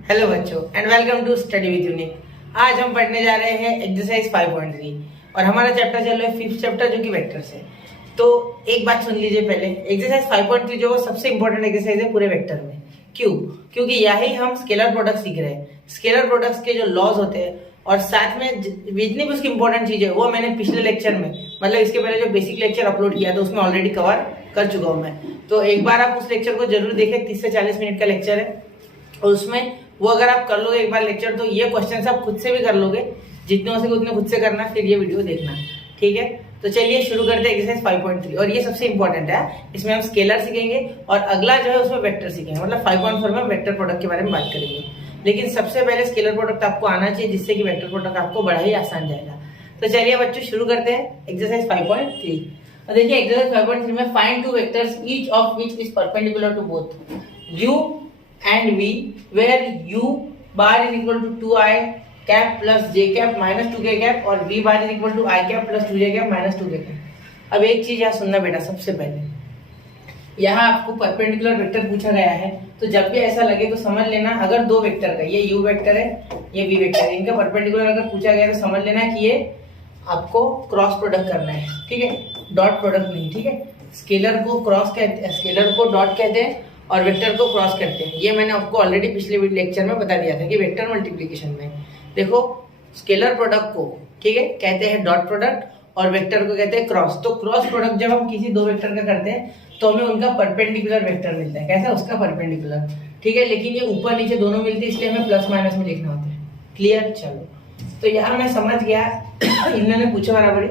Hello बच्चों and welcome to study with Unique. आज हम पढ़ने जा रहे हैं एक्सरसाइज 5.3 और हमारा चैप्टर चल रहा है 5th चैप्टर जो कि वेक्टर्स है। तो एक बात सुन लीजिए, पहले एक्सरसाइज 5.3 जो सबसे इंपॉर्टेंट एक्सरसाइज है पूरे वेक्टर में। क्यों? क्योंकि यही हम स्केलर प्रोडक्ट सीख रहे हैं। स्केलर प्रोडक्ट्स के जो लॉज होते हैं और साथ में जितनी भी उसकी इंपॉर्टेंट चीज है वो मैंने पिछले लेक्चर में, मतलब इसके पहले जो बेसिक लेक्चर अपलोड किया था उसमें ऑलरेडी कवर कर चुका हूँ मैं। तो एक बार आप उस लेक्चर को जरूर देखें, 30 से 40 मिनट का लेक्चर है और उसमें वो अगर आप कर लोगे एक बार लेक्चर तो ये क्वेश्चन आप खुद से भी कर लोगे, जितने हो सके उतने खुद से करना, फिर ये वीडियो देखना। ठीक है, तो चलिए शुरू करते हैं एक्सरसाइज 5.3 और ये सबसे इंपॉर्टेंट है। इसमें हम स्केलर सीखेंगे और अगला जो है उसमें वेक्टर सीखेंगे, मतलब 5.4 में वेक्टर प्रोडक्ट के बारे में बात करेंगे। लेकिन सबसे पहले स्केलर प्रोडक्ट आपको आना चाहिए जिससे कि वेक्टर प्रोडक्ट आपको बड़ा ही आसान जाएगा। तो चलिए बच्चों शुरू करते हैं एक्सरसाइज 5.3। और देखिए एक्सरसाइज 5.3 में find two vectors each of which is perpendicular to both u and v where u bar is equal to 2i cap plus j cap minus 2k cap और v bar is equal to i cap plus 2j cap minus 2k cap। अब एक चीज यहाँ सुनना बेटा, सबसे पहले यहाँ आपको परपेंडिकुलर वेक्टर पूछा गया है तो जब भी ऐसा लगे तो समझ लेना, अगर दो वेक्टर का, ये u वेक्टर है ये v वेक्टर है, इनका परपेंडिकुलर अगर पूछा गया तो समझ लेना कि ये आपको क्रॉस प्रोडक्ट करना है। ठीक है, डॉट प्रोडक्ट नहीं। ठीक है, स्केलर को क्रॉस कहते हैं, स्केलर को डॉट कहते हैं और वेक्टर को क्रॉस करते हैं। ये मैंने आपको ऑलरेडी पिछले लेक्चर में बता दिया था कि वेक्टर मल्टीप्लिकेशन में देखो स्केलर प्रोडक्ट को, ठीक है, कहते हैं डॉट प्रोडक्ट और वेक्टर को कहते हैं क्रॉस। तो क्रॉस प्रोडक्ट जब हम किसी दो वेक्टर का करते हैं तो हमें उनका परपेंडिकुलर वेक्टर मिलता है। कैसा? उसका परपेंडिकुलर। ठीक है, लेकिन ये ऊपर नीचे दोनों मिलते हैं इसलिए हमें प्लस माइनस में लिखना होता है। क्लियर? चलो, तो यहाँ मैं समझ गया इन्होंने पूछा बराबरी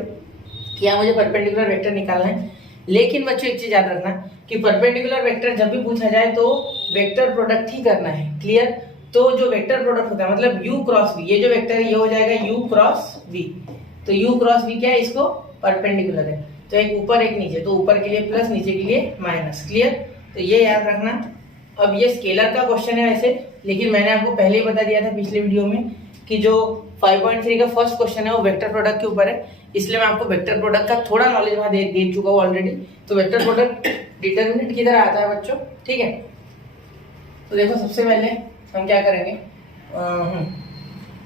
कि यहाँ मुझे परपेंडिकुलर वेक्टर निकालना है। लेकिन बच्चों एक चीज याद रखना कि परपेंडिकुलर वेक्टर जब भी पूछा जाए तो वेक्टर प्रोडक्ट ही करना है। क्लियर? तो जो वेक्टर प्रोडक्ट होता है मतलब u क्रॉस v, ये जो वेक्टर है ये हो जाएगा u क्रॉस v। तो u क्रॉस v क्या है? इसको परपेंडिकुलर है, तो एक ऊपर एक नीचे, तो ऊपर के लिए प्लस नीचे के लिए माइनस। क्लियर? तो ये याद रखना। अब ये स्केलर का क्वेश्चन है वैसे, लेकिन मैंने आपको पहले ही बता दिया था पिछले वीडियो में कि जो 5.3 का फर्स्ट क्वेश्चन है वो वेक्टर प्रोडक्ट के ऊपर है, इसलिए मैं आपको वेक्टर प्रोडक्ट का थोड़ा नॉलेज वहां दे चुका हूँ ऑलरेडी। तो वेक्टर प्रोडक्ट डिटरमिनेंट किधर आता है बच्चों? ठीक है, तो देखो सबसे पहले हम क्या करेंगे,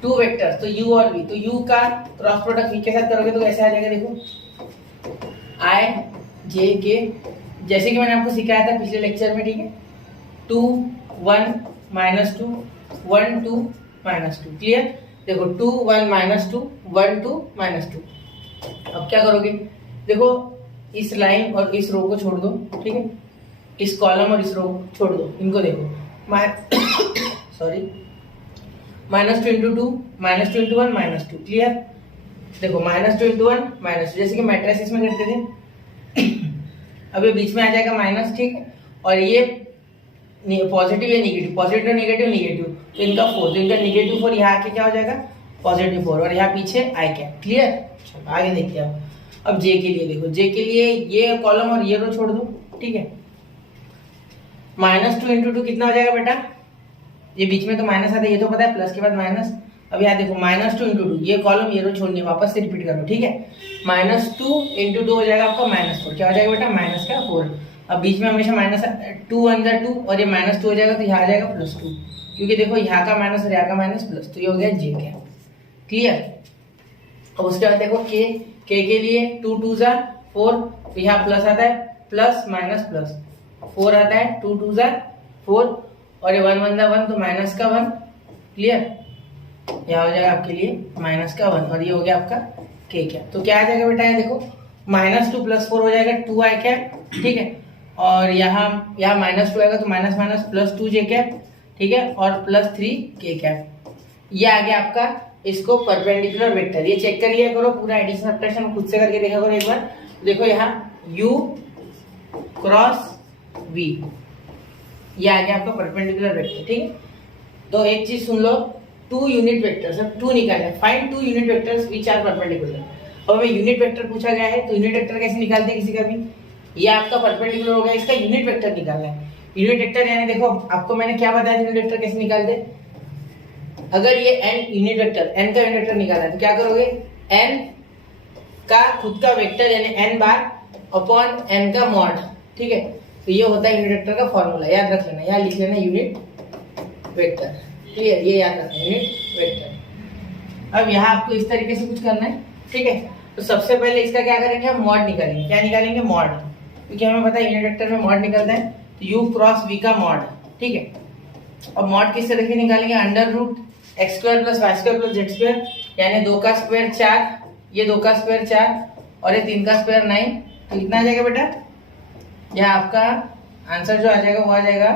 टू वेक्टर्स तो u और v, तो u का क्रॉस प्रोडक्ट v के साथ करोगे तो कैसे आ जाएगा? देखो i j k, जैसे कि मैंने आपको सिखाया था पिछले लेक्चर में। ठीक है, 2 1 -2 1 2 -2। क्लियर? देखो 2 1 -2 1 2 -2। अब क्या करोगे? देखो इस लाइन और इस रो को छोड़ दो। ठीक है, इस कॉलम और इस रो को छोड़ दो, इनको देखो सॉरी -2 × 2 -2 × 1 -2। क्लियर? देखो -2 × 1 -2, जैसे कि मैट्रिसेस में करते थे। अब ये बीच में आ जाएगा माइनस। ठीक है, और ये पॉजिटिव या निगेटिव, पॉजिटिव नेगेटिव निगेटिव, तो इनका 4, तो इनका नेगेटिव 4 यहाँ आके क्या हो जाएगा? पॉजिटिव 4 और यहाँ पीछे आई कैप। क्लियर? चलो आगे देखिए अब जे के लिए देखो, जे के लिए ये कॉलम और ये रो छोड़ दो। ठीक है, -2 × 2 कितना हो जाएगा बेटा? ये बीच में तो माइनस आता है, ये तो पता है, प्लस के बाद माइनस। अब यहाँ देखो -2 × 2, ये कॉलम ये रो छोड़नी है, वापस से रिपीट करो। ठीक है, -2 × 2 हो जाएगा आपका -4। क्या हो जाएगा बेटा? माइनस का 4। अब बीच में हमेशा -2 अंदर 2 और ये -2 हो जाएगा तो यहाँ आ जाएगा +2, क्योंकि देखो यहाँ का माइनस और यहाँ का माइनस प्लस, तो ये हो गया जे कैप। क्लियर? अब उसके बाद देखो के लिए 2 2 ज़ा 4, तो यहाँ प्लस आता है, प्लस माइनस प्लस 4 आता है, 2 2 ज़ा 4 और ये 1 1 ज़ा 1 तो माइनस का 1। क्लियर? यहाँ हो जाएगा आपके लिए माइनस का 1 और ये हो गया आपका के कैप। तो क्या आ जाएगा बेटा? ये देखो -2 + 4 हो जाएगा 2 आई कैप। ठीक है, और यहाँ -2 आएगा तो माइनस माइनस +2 जे कैप। ठीक है, और +3 के कैप। ये आ गया आपका इसको परपेंडिकुलर वेक्टर। ये चेक कर लिया करो, पूरा एडिशन सब्ट्रैक्शन खुद से करके देखा करो एक बार। देखो यहाँ u क्रॉस v, ये आ गया आपका परपेंडिकुलर वेक्टर। ठीक है, तो एक चीज सुन लो, 2 यूनिट वेक्टर्स, अब 2 निकालना है। Find 2 unit vectors which are perpendicular. अब हमें यूनिट वेक्टर पूछा गया है तो यूनिट वेक्टर कैसे निकालते हैं किसी का भी? ये आपका परपेंडिकुलर हो गया, इसका यूनिट वेक्टर निकालना है। यूनिट वेक्टर यानी देखो आपको मैंने क्या बताया यूनिट वेक्टर कैसे निकालते? अगर ये n यूनिट वेक्टर, n का यूनिट वेक्टर निकालना है तो क्या करोगे? n का खुद का वेक्टर यानी n बार अपॉन n का मॉड। ठीक है, तो ये होता है यूनिट वेक्टर का फॉर्मूला, याद रख लेना, यहाँ लिख लेना यूनिट वेक्टर। क्लियर, ये याद रखना यूनिट वेक्टर। अब यहाँ आपको इस तरीके से कुछ करना है, ठीक है। तो सबसे पहले इसका क्या करेंगे, हम मॉड निकालेंगे। क्या निकालेंगे, मॉड, क्योंकि हमें पता है यूनिट वेक्टर में मॉड निकलता है, तो u क्रॉस v का मॉड, ठीक है। अब मॉड किस तरह से निकालेंगे, under root x square plus y square plus z square, यानी 2 का स्क्वायर 4, ये 2 का स्क्वायर 4 और ये 3 का स्क्वायर 9, तो कितना आ जाएगा बेटा, यह आपका आंसर जो आ जाएगा वो आ जाएगा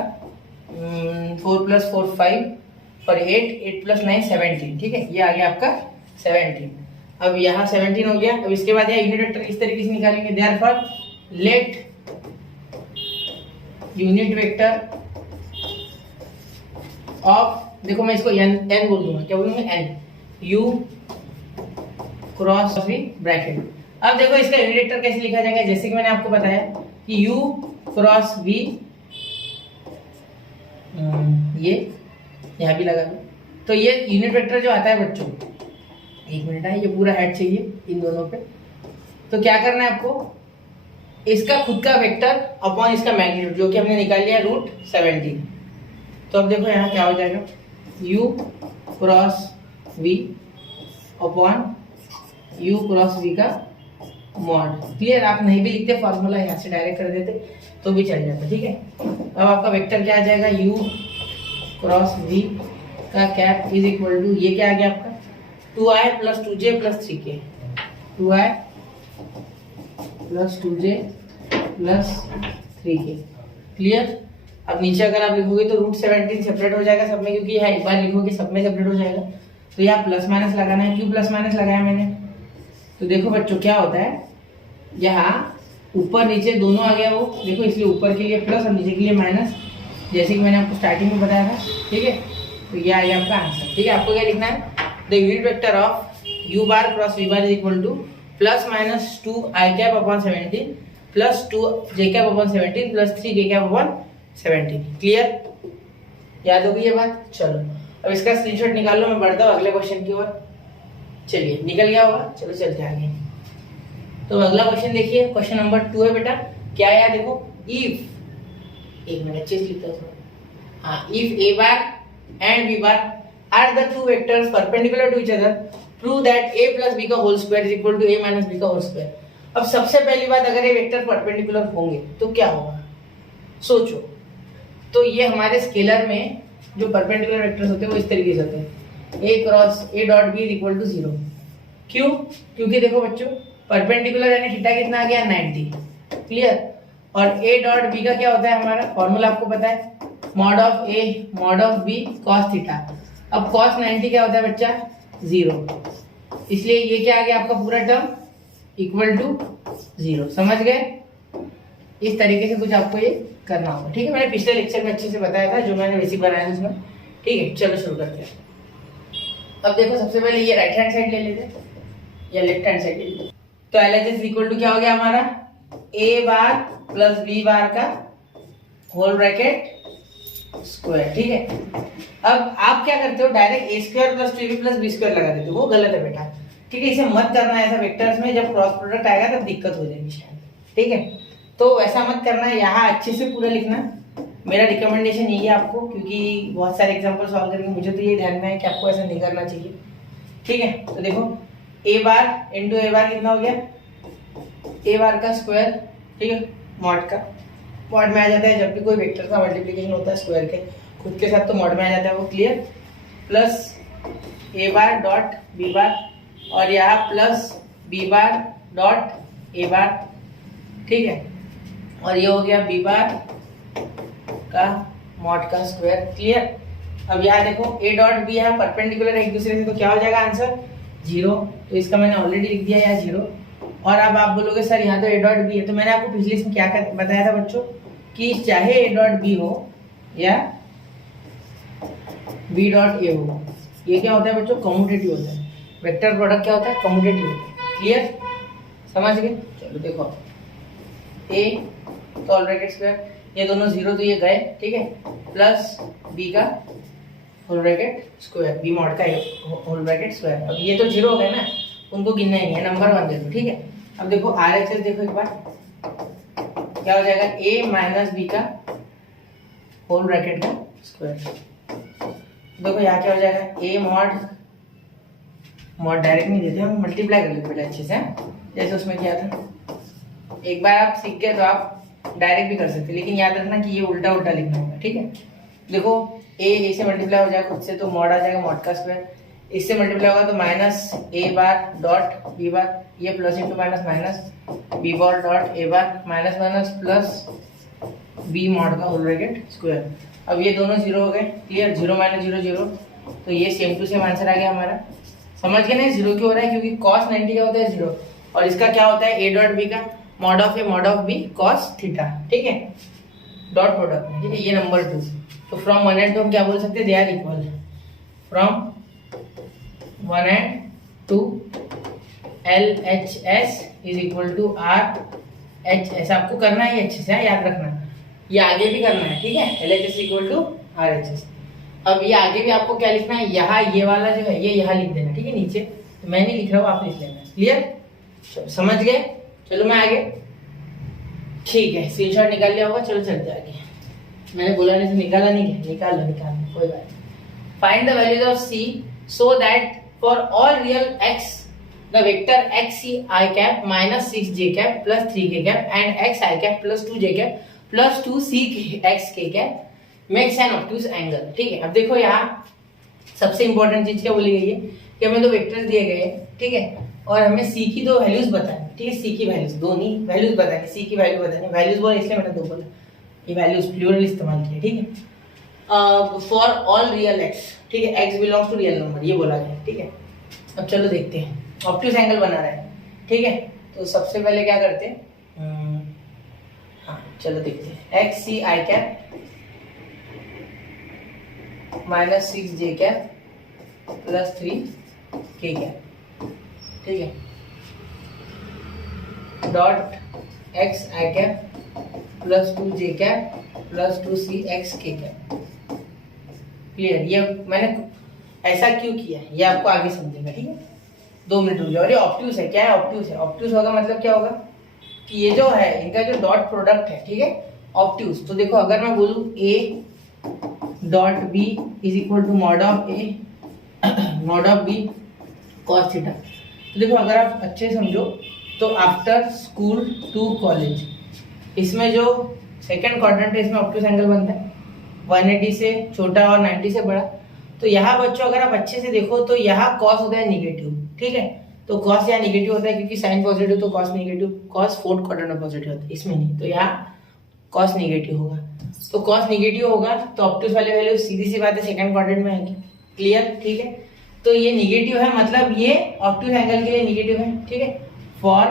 4 + 4 5 और 8 + 9 17, ठीक है। ये आ गया आपका 17। अब यहाँ 17 हो गया। अब इसके बाद यहाँ यूनिट वेक्टर इस तरीके से निकालेंगे, therefore let unit vector of, देखो मैं इसको n बोल दूंगा, क्या बोलूंगा, n, u cross v bracket. अब देखो इसका यूनिट वेक्टर कैसे लिखा जाएगा, जैसे कि मैंने आपको बताया कि u क्रॉस v, ये यहाँ भी लगा दो, तो ये यूनिट वेक्टर जो आता है बच्चों, एक मिनट है, ये पूरा ऐड चाहिए इन दोनों पे। तो क्या करना है आपको, इसका खुद का वेक्टर अपॉन इसका मैग्नीट्यूड, जो कि हमने निकाल लिया √17। तो अब देखो यहाँ क्या हो जाएगा, u cross v upon u cross v का मॉड। क्लियर, आप नहीं भी लिखते फॉर्मूला, यहाँ से डायरेक्ट कर देते तो भी चल जाता, ठीक है। अब आपका वेक्टर क्या आ जाएगा, u क्रॉस v का कैप इज इक्वल टू, ये क्या आ गया आपका 2i + 2j + 3k, 2i + 2j + 3k। Clear. अब नीचे अगर आप लिखोगे तो √17 सेपरेट हो जाएगा सब में, क्योंकि यहाँ एक बार लिखोगे सब में सेपरेट हो जाएगा, तो यहाँ प्लस माइनस लगाना है। क्यों प्लस माइनस लगाया मैंने, तो देखो बच्चों क्या होता है, यहाँ ऊपर नीचे दोनों आ गया वो, देखो इसलिए ऊपर के लिए प्लस और नीचे के लिए माइनस, जैसे कि मैंने आपको स्टार्टिंग में बताया था, ठीक है। तो ये आ गया आपका आंसर, ठीक है। आपको क्या लिखना है, the unit vector of u bar cross v bar is equal to +-2i cap upon 17 + 2j cap upon 17 + 3k cap upon 17। Clear, याद होगी ये बात। चलो अब इसका स्क्रीनशॉट निकाल लो, मैं बढ़ता हूँ अगले क्वेश्चन की ओर। चलिए निकल गया होगा, चलो चलते आगे। तो अगला क्वेश्चन देखिए, क्वेश्चन नंबर 2 है बेटा। क्या है, देखो इफ, एक मिनट अच्छे से लिखता हूँ, हाँ, if a bar and b bar are the two vectors perpendicular to each other, prove that a + b का whole square is equal to a - b का होल स्क्वायर। अब सबसे पहली बात, अगर ये वेक्टर परपेंडिकुलर होंगे तो क्या होगा, सोचो। तो ये हमारे स्केलर में जो परपेंडिकुलर वेक्टर्स होते हैं वो इस तरीके से होते हैं, a cross a dot b is equal to 0। क्यों, क्योंकि देखो बच्चों परपेंडिकुलर यानी थीटा कितना आ गया 90। क्लियर, और a डॉट b का क्या होता है, हमारा फॉर्मूला आपको पता है, mod of a mod of b cos theta. अब cos 90 क्या होता है बच्चा, 0, इसलिए ये क्या आ गया आपका पूरा टर्म इक्वल टू 0। समझ गए, इस तरीके से कुछ आपको ये करना होगा, ठीक है। मैंने पिछले लेक्चर में अच्छे से बताया था, जो मैंने बेसिक बनाया उसमें, ठीक है। चलो शुरू करते हैं। अब देखो सबसे पहले ये राइट हैंड साइड ले लेते हैं या लेफ्ट हैंड साइड ले लेते हैं। तो LHS इक्वल टू क्या हो गया हमारा, a बार + b बार का होल ब्रैकेट स्क्वायर, ठीक है। अब आप क्या करते हो, direct a square + 2ab + b square लगा देते हो, वो गलत है बेटा, ठीक है। इसे मत करना ऐसा, वेक्टर्स में जब क्रॉस प्रोडक्ट आएगा तब दिक्कत हो जाएगी शायद, ठीक है। तो ऐसा मत करना है, यहाँ अच्छे से पूरा लिखना, मेरा रिकमेंडेशन यही है आपको, क्योंकि बहुत सारे एग्जांपल सॉल्व करेंगे, मुझे तो ये ध्यान में है कि आपको ऐसा नहीं करना चाहिए, ठीक है। तो देखो a बार इंटू a बार कितना हो गया, a बार का स्क्वायर, ठीक है, मॉड का, मॉड में आ जाता है जब भी कोई वेक्टर का मल्टीप्लिकेशन होता है स्क्वायर के खुद के साथ, तो मॉड में आ जाता है वो। Clear, plus a bar dot b बार, और यहाँ plus b bar dot a बार, ठीक है, और ये हो गया b बार का मॉड का स्क्वायर। क्लियर, अब यहाँ देखो a डॉट b है परपेंडिकुलर एक दूसरे से, तो क्या हो जाएगा आंसर 0, तो इसका मैंने ऑलरेडी लिख दिया यहाँ 0। और अब आप बोलोगे सर यहाँ तो a डॉट b है, तो मैंने आपको पिछले इसमें क्या बताया था बच्चों, कि चाहे a डॉट b हो या b डॉट a हो, ये क्या होता है बच्चों, कम्यूटेटिव होता है। वेक्टर प्रोडक्ट क्या होता है, कम्यूटेटिव होता है। क्लियर, समझ गए। चलो देखो a तो होल ब्रैकेट स्क्वायर, ये दोनों 0 तो ये गए, ठीक है, प्लस b का whole bracket square, b mod का होल ब्रैकेट स्क्वायर। अब ये तो 0 हो गए ना, उनको गिनना ही नहीं है, नंबर 1 दे दो, ठीक है। अब देखो RHS देखो एक बार क्या हो जाएगा, a - b का होल ब्रैकेट का स्क्वायर। देखो यहाँ क्या हो जाएगा, ए मॉड डायरेक्ट नहीं देते हम, मल्टीप्लाई कर लेते अच्छे से, जैसे उसमें किया था। एक बार आप सीख गए तो आप डायरेक्ट भी कर सकते, लेकिन याद रखना कि ये उल्टा उल्टा लिखना होगा, ठीक है। देखो ए से मल्टीप्लाई हो जाएगा खुद से, तो मॉड आ जाएगा मॉड का स्क्वायर, इससे मल्टीप्लाई होगा तो minus a bar dot B bar, ये plus into minus minus b bar dot a bar minus minus plus b mod का होल ब्रैकेट स्क्वायर। अब ये दोनों जीरो हो गए, clear, zero minus zero zero, तो ये सेम टू सेम आंसर आ गया हमारा। समझ गए ना जीरो क्यों हो रहा है, क्योंकि cos 90 का होता है जीरो, और इसका क्या होता है ए डॉट बी का mod of a mod of b cos theta, ठीक है, डॉट प्रोडक्ट में, ठीक है। ये नंबर 2, तो फ्रॉम वन एंड टू हम क्या बोल सकते हैं, they are equal, from one and two LHS is equal to RHS। आपको करना है अच्छे से, याद रखना, ये आगे भी करना है, ठीक है। LHS equal to RHS। अब ये आगे भी आपको क्या लिखना है, यहाँ ये वाला जो है ये यहाँ लिख देना, ठीक है, नीचे, तो मैं नहीं लिख रहा हूँ, आप लिख लेना, क्लियर, समझ गए। चलो मैं आगे, ठीक है, स्क्रीनशॉट निकाल लिया होगा, चलो चलते आगे। मैंने बोला नहीं तो निकाला नहीं है, निकाल लो कोई बात नहीं। Find the values of C so that for all real x the vector xc I cap minus 6j cap plus 3k cap and x I cap plus 2j cap plus 2c x k cap makes an obtuse angle, ठीक है। अब देखो यहाँ सबसे important चीज क्या बोली गई है कि हमें दो वेक्टर्स दिए गए हैं, ठीक है, और हमें c की दो वैल्यूज बतानी, ठीक है, c की वैल्यूज, दोनों वैल्यूज बतानी, c की वैल्यू बतानी, वैल्यूज बोला इसलिए मैंने दो बोला, ये वैल्यूज प्लूरल इस्तेमाल किया, ठीक है, फॉर ऑल रियल एक्स, ठीक है, x belongs to real number, ये बोला गया, ठीक है। अब चलो देखते हैं, ऑब्ट्यूज एंगल बना रहे हैं, ठीक है, तो सबसे पहले क्या करते हैं, हाँ चलो देखते हैं, x c i cap minus 6j cap plus 3k cap, ठीक है, dot x i cap plus 2j cap plus 2c x k cap, clear. ये मैंने ऐसा क्यों किया है ये आपको आगे समझेगा, ठीक है, 2 मिनट रुक जाओ। और ये ऑब्ट्यूज है, क्या है ऑब्ट्यूज है, ऑब्ट्यूज होगा मतलब क्या होगा कि ये जो है इनका जो डॉट प्रोडक्ट है, ठीक है, ऑब्ट्यूज। तो देखो अगर मैं बोलूं a dot b is equal to mod of a mod of b cos theta, तो देखो अगर आप अच्छे समझो तो आफ्टर स्कूल टू कॉलेज, इसमें जो सेकंड क्वाड्रेंट है इसमें ऑब्ट्यूज एंगल बनता है 180 से छोटा और 90 से बड़ा। तो यहाँ बच्चों अगर आप अच्छे से देखो तो यहाँ कॉस होता है निगेटिव, ठीक है, तो कॉस यहाँ निगेटिव होता है क्योंकि साइन पॉजिटिव तो cos negative, cos fourth quadrant में पॉजिटिव होता है, इसमें नहीं, तो यहाँ कॉस निगेटिव होगा। तो कॉस निगेटिव होगा तो ऑब्ट्यूज वाली वैल्यू सीधी सी बात है सेकंड क्वाड्रेंट में आएगी, क्लियर, ठीक है। तो ये निगेटिव है मतलब ये ऑब्ट्यूज एंगल के लिए निगेटिव है, ठीक है, फॉर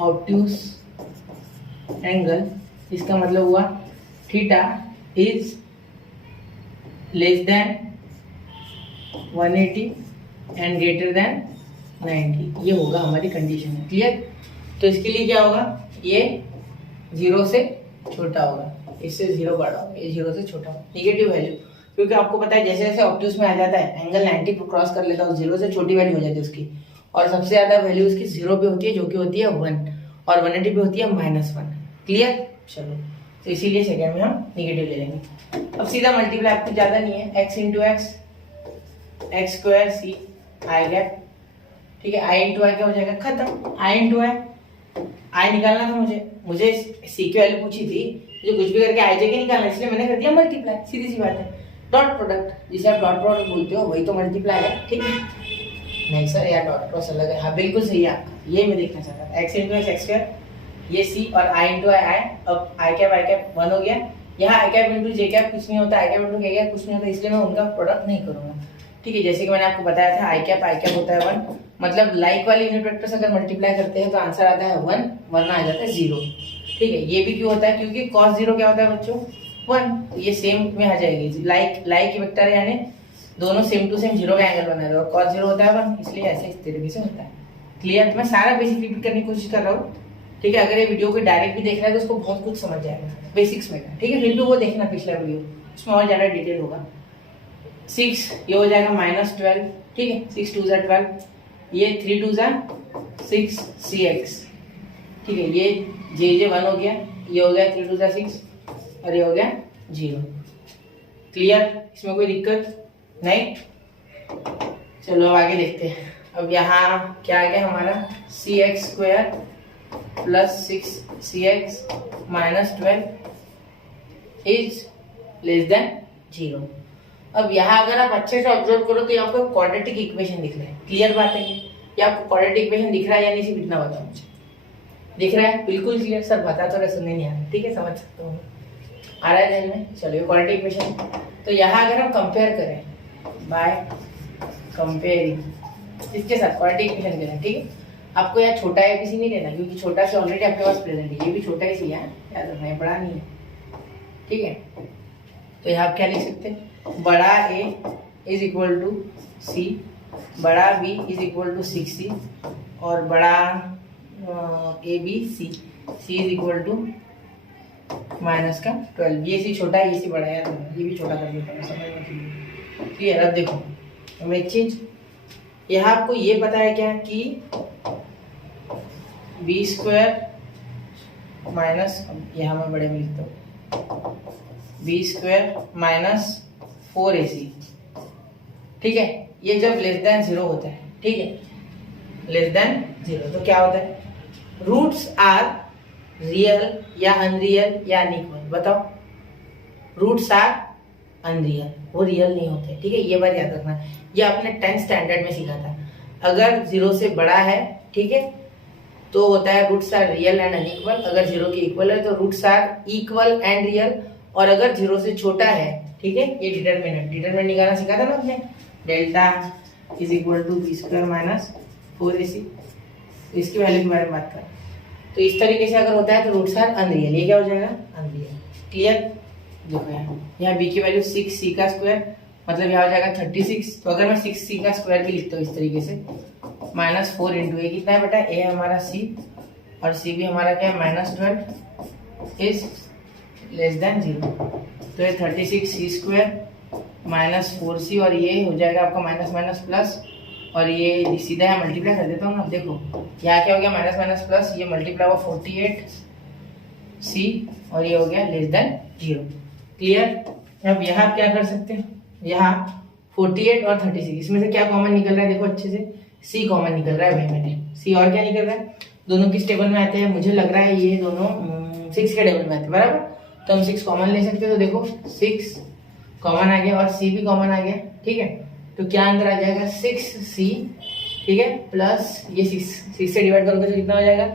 ऑब्ट्यूज एंगल, इसका मतलब हुआ theta is less then 180 and greater then 90, ये होगा हमारी कंडीशन है, क्लियर। तो इसके लिए क्या होगा, ये 0 से छोटा होगा, इससे 0 बड़ा होगा, ये 0 से छोटा होगा, निगेटिव वैल्यू, क्योंकि आपको पता है जैसे जैसे ऑब्ट्यूज में आ जाता है एंगल 90 को क्रॉस कर लेता है, 0 से छोटी वैल्यू हो जाती है उसकी, और सबसे ज्यादा वैल्यू उसकी 0 पे होती है जो कि होती है 1, और 180 पे होती है -1, क्लियर। चलो तो इसीलिए सेकंड में हम निगेटिव ले लेंगे। अब सीधा मल्टीप्लाई, आपको ज्यादा नहीं है, x into x x square c i cap, ठीक है, आई इंटू आई क्या हो जाएगा, खत्म, आई इंटू आई निकालना था मुझे सी की वैल्यू पूछी थी, मुझे कुछ भी करके आई जे के निकालना, इसलिए मैंने कर दिया मल्टीप्लाई, सीधी सी बात है। डॉट प्रोडक्ट, जिसे आप डॉट प्रोडक्ट बोलते हो वही तो मल्टीप्लाई है, ठीक है। नहीं सर यार डॉट क्रॉस अलग है, हाँ बिल्कुल सही है आपका, ये मैं देखना चाहता था, एक्स इंटू एक्स स्क्वायर, ये सी और आई इंटू आई, अब आई कैप 1 हो गया, यहाँ आई कैप इंटू जे कैप कुछ नहीं होता, आई कैप इंटू के कैप कुछ नहीं होता, इसलिए मैं उनका प्रोडक्ट नहीं करूंगा, ठीक है। जैसे कि मैंने आपको बताया था आई कैप होता है 1, मतलब लाइक वाली यूनिट वेक्टर्स अगर मल्टीप्लाई करते हैं तो आंसर आता है 1, वरना आ जाता है 0, ठीक है। ये भी क्यों होता है, क्योंकि cos 0 क्या होता है बच्चों 1, तो ये सेम में आ जाएगी, लाइक वेक्टर है, यानी दोनों सेम टू सेम 0 का एंगल बना रहे हो, cos 0 होता है 1, इसलिए ऐसे इस तरीके से होता है, क्लियर। मैं सारा बेसिक रिपीट करने की कोशिश कर रहा हूँ, ठीक है। अगर ये वीडियो को डायरेक्ट भी देख रहा है तो उसको बहुत कुछ समझ जाएगा बेसिक्स में, ठीक है, फिर भी वो देखना पिछला वीडियो, उसमें और ज्यादा डिटेल होगा। 6 ये हो जाएगा -12, ठीक है, 6 2 12, ये 3 2 6 cx, ठीक है, ये जे 1 हो गया, ये हो गया 3 2 6 और ये हो गया 0, क्लियर, इसमें कोई दिक्कत नहीं। चलो अब आगे देखते हैं। अब यहाँ क्या आ गया हमारा, c x square plus 6cx minus 12 is less than 0। अब यहाँ अगर आप अच्छे से ऑब्जर्व करो तो ये आपको क्वाड्रेटिक इक्वेशन दिख रहा है। क्लियर बात है ये आपको क्वाड्रेटिक इक्वेशन दिख रहा है या नहीं, सिर्फ इतना बताओ मुझे। दिख रहा है, बिल्कुल क्लियर। सर बता तो रहे, सुनने नहीं आ रहा, ठीक है, समझ सकता हूँ, आ रहा है ध्यान में। चलो ये क्वाड्रेटिक इक्वेशन, तो यहाँ अगर हम कंपेयर करें बाय कंपेयरिंग इसके साथ क्वाड्रेटिक इक्वेशन करें, ठीक है। आपको यहाँ छोटा एबीसी नहीं लेना, क्योंकि छोटा से ऑलरेडी आपके पास प्रेजेंट है, ये भी छोटा ही सी है, याद रखना है, बड़ा नहीं है, ठीक है। तो यहाँ आप क्या लिख सकते हैं, बड़ा A is equal to C, बड़ा B is equal to 6c और बड़ा A B C is equal to minus का 12। ये सी छोटा है, ये सी बड़ा है, ये भी छोटा कर देता हूँ समझने के लिए। क्लियर। अब देखो अब एक चीज यहाँ आपको ये पता है क्या कि बी स्क्वायर माइनस, यहाँ मैं बड़े में लिखता हूँ, बी स्क्वायर माइनस 4ac, ठीक है। ये जब लेस देन 0 होता है, ठीक है, लेस देन 0, तो क्या होता है, रूट्स आर रियल या अनरियल या अनइक्वल, बताओ। रूट्स आर अनरियल, वो रियल नहीं होते, ठीक है, ये बात याद रखना। ये आपने 10th स्टैंडर्ड में सीखा था। अगर 0 से बड़ा है, ठीक है, तो होता है roots are real and unequal. अगर 0 के इक्वल है तो roots are equal and real. और अगर 0 से छोटा है, ठीक है, ये डिटरमिनेंट निकालना सिखा था ना आपने, delta is equal to b square minus 4ac। इसकी वैल्यू के बारे में बात करें तो इस तरीके से अगर होता है तो रूट्स आर अनरियल, ये क्या हो जाएगा, अनरियल। क्लियर। देखो यहाँ बी की वैल्यू 6c का स्क्वायर, मतलब यहाँ हो जाएगा 36। तो अगर मैं 6c का स्क्वायर भी लिखता हूँ इस तरीके से, माइनस 4 इंटू ए कितना है बेटा, ए हमारा c और c भी हमारा क्या है, माइनस 12 इज लेस देन 0। तो ये 36c स्क्वायर माइनस 4c और ये हो जाएगा आपका माइनस माइनस प्लस, और ये सीधा यहाँ मल्टीप्लाई कर देता हूँ ना। देखो यहाँ क्या हो गया, माइनस माइनस प्लस, ये मल्टीप्लाई हुआ 48c और ये हो गया लेस देन 0। क्लियर। अब यहाँ आप क्या कर सकते हैं, यहाँ 48 और 36, इसमें से क्या कॉमन निकल रहा है, देखो अच्छे से, c कॉमन निकल रहा है भाई मेरे, c और क्या निकल रहा है, दोनों किस टेबल में आते हैं, मुझे लग रहा है ये दोनों 6 के टेबल में आते हैं, बराबर। तो हम 6 कॉमन ले सकते हैं, तो देखो 6 कॉमन आ गया और c भी कॉमन आ गया, ठीक है। तो क्या अंदर आ जाएगा, 6c, ठीक है, प्लस ये 6 से डिवाइड करोगे तो कितना हो जाएगा,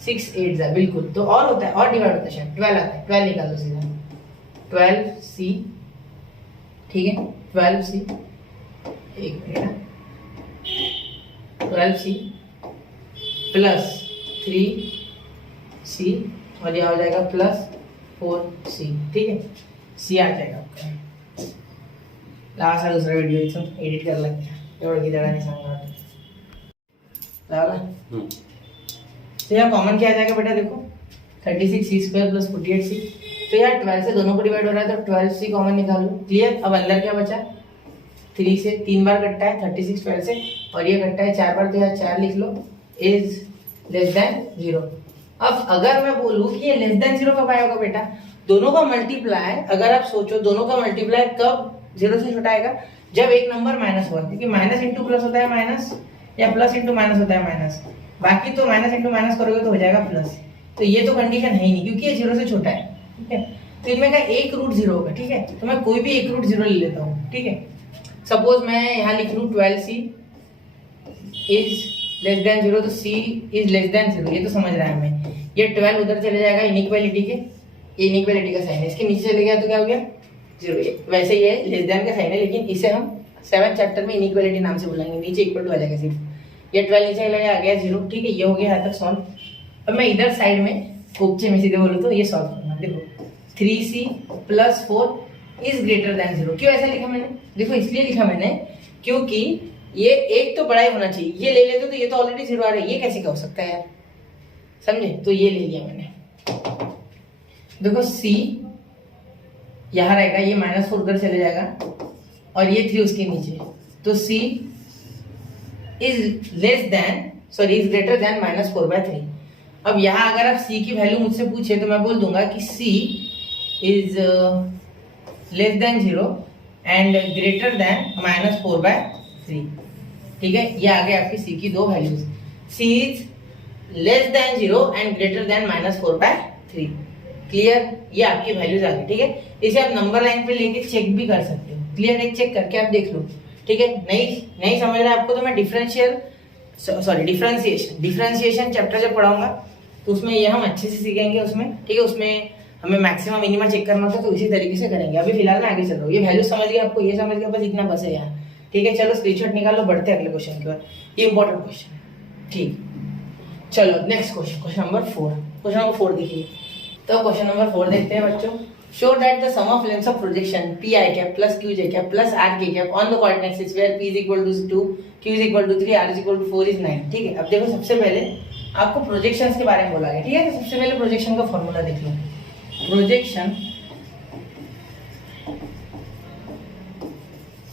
6 8 जा, बिल्कुल। तो और होता है, और डिवाइड होता है शायद 12 आता है, 12 निकाल दो सीधा, 12c, ठीक है, 12c, एक मिनट, 12c प्लस 3c और यह हो जाएगा प्लस 4c, ठीक है, c आ जाएगा आपका। लास्ट है दूसरा वीडियो इसमें एडिट कर लेते हैं, एवढं की दड़ा नहीं सांगणार बराबर। तो यहाँ कॉमन क्या आ जाएगा बेटा, देखो 36c स्क्वायर प्लस 48c। तो यार 12 से दोनों को डिवाइड हो रहा है तो 12c कॉमन निकाल लो। क्लियर। अब अंदर क्या बचा, 3 से 3 बार कटता है 36 12 से, और ये कटता है 4 बार, तो यहाँ 4 लिख लो, इज लेस देन 0। अब अगर मैं बोलूँ कि ये लेस देन 0 कब आएगा बेटा, दोनों का मल्टीप्लाई, अगर आप सोचो दोनों का मल्टीप्लाई कब 0 से छोटा आएगा, जब एक नंबर माइनस हुआ, क्योंकि माइनस इंटू प्लस होता है माइनस, या प्लस इंटू माइनस होता है माइनस, बाकी तो माइनस इंटू माइनस करोगे तो हो जाएगा प्लस। तो ये तो कंडीशन है ही नहीं, क्योंकि ये 0 से छोटा है, ठीक है। तो इनमें का एक रूट 0 होगा, ठीक है, तो मैं कोई भी एक रूट 0 ले लेता हूँ, ठीक है। सपोज मैं यहाँ लिख लूँ 12c इज लेस देन 0, तो c इज लेस देन 0, ये तो समझ रहा है हमें। ये 12 उधर चले जाएगा इनइक्वालिटी के, ये इनइक्वालिटी का साइन है, इसके नीचे चले गया तो क्या हो गया 0। वैसे ये लेस देन का साइन है, लेकिन इसे हम 7th चैप्टर में इनइक्वालिटी नाम से बुलाएंगे, नीचे इक्वल टू आ जाएगा सिर्फ। ये 12 नीचे चला गया, आ गया 0, ठीक है, ये हो गया यहाँ तक सॉल्व। अब मैं इधर साइड में कोपचे में सीधे बोलूँ तो ये सॉल्व करना, देखो 3c plus 4 is greater than 0। क्यों ऐसा लिखा मैंने, देखो इसलिए लिखा मैंने क्योंकि ये एक तो बड़ा ही होना चाहिए, ये ले लेते तो ये तो ऑलरेडी 0 आ रहा है, ये कैसे हो सकता है यार, समझे। तो ये ले लिया मैंने, देखो c यहाँ रहेगा, ये -4 उधर चले जाएगा और ये 3 उसके नीचे, तो c is less then, sorry is greater than -4/3। अब यहाँ अगर आप c की वैल्यू मुझसे पूछे तो मैं बोल दूंगा कि c is less than 0 and greater than -4/3। ठीक है, ये आ गए आपकी सी की दो values. C is less than 0 and greater than -4/3। Clear, ये आपकी वैल्यूज आ गई। ठीक है, इसे आप नंबर लाइन पे लेके चेक भी कर सकते हो। क्लियर, एक चेक करके आप देख लो। ठीक है, नहीं समझ रहा है आपको तो मैं डिफरेंशिएशन चैप्टर जब पढ़ाऊंगा तो उसमें ये हम अच्छे से सीखेंगे उसमें। ठीक है, उसमें हमें मैक्सिमम मिनिमम चेक करना होता है तो इसी तरीके से करेंगे। अभी फिलहाल मैं आगे चल रहा हूँ। ये वैल्यू समझ गया आपको, ये समझ गया, बस इतना बस है यहाँ। ठीक है, चलो स्क्रीनशॉट निकालो, बढ़ते हैं अगले क्वेश्चन की ओर। ये इंपॉर्टेंट क्वेश्चन है। ठीक, चलो next question number 4। Question number 4 देखिए। तो क्वेश्चन नंबर 4 देखते हैं बच्चों। Show that the sum of lengths of projection p i cap plus q j cap plus r k cap on the coordinate axis where p is equal to 2, q is equal to 3, r is equal to 4 is 9। ठीक है, अब देखो सबसे पहले आपको projections के बारे में बोला गया। ठीक है, तो सबसे पहले प्रोजेक्शन का फॉर्मूला देख लो। प्रोजेक्शन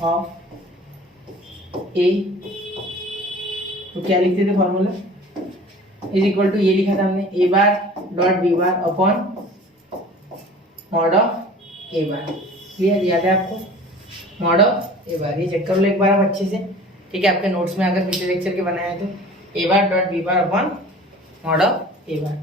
ऑफ ए, तो क्या लिखते थे फॉर्मूला, इज इक्वल टू ये लिखा था हमने a bar dot B bar upon mod of A bar. Clear, याद है आपको, मॉड ऑफ ए बार। ये चेक कर लो एक बार आप अच्छे से। ठीक है, आपके नोट्स में अगर पिछले लेक्चर के बनाए हैं तो a bar dot B bar upon mod of A bar.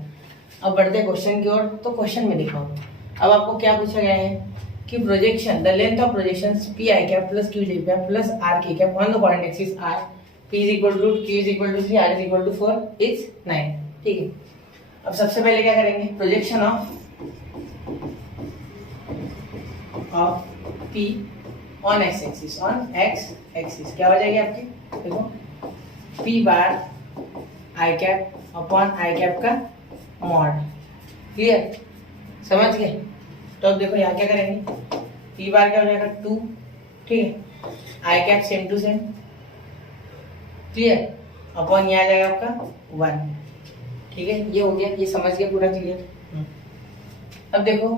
अब बढ़ते हैं क्वेश्चन की ओर। तो क्वेश्चन में देखो, अब आपको क्या पूछा गया है कि projection the length of projections p i cap plus q j cap plus r k cap on the coordinate axis are, P is equal to Q is equal to 3, R is equal to 4 is 9। ठीक है, अब सबसे पहले क्या करेंगे, projection of P on x axis, on x axis क्या हो जाएगी आपकी, देखो P bar I cap upon I cap का मॉड। क्लियर, समझ गए। तो अब देखो यहाँ क्या करेंगे, P बार क्या हो जाएगा 2। ठीक है, i cap same to same. Clear, upon ये आ जाएगा आपका 1। ठीक है, ये हो गया, ये समझ गया पूरा। क्लियर, अब देखो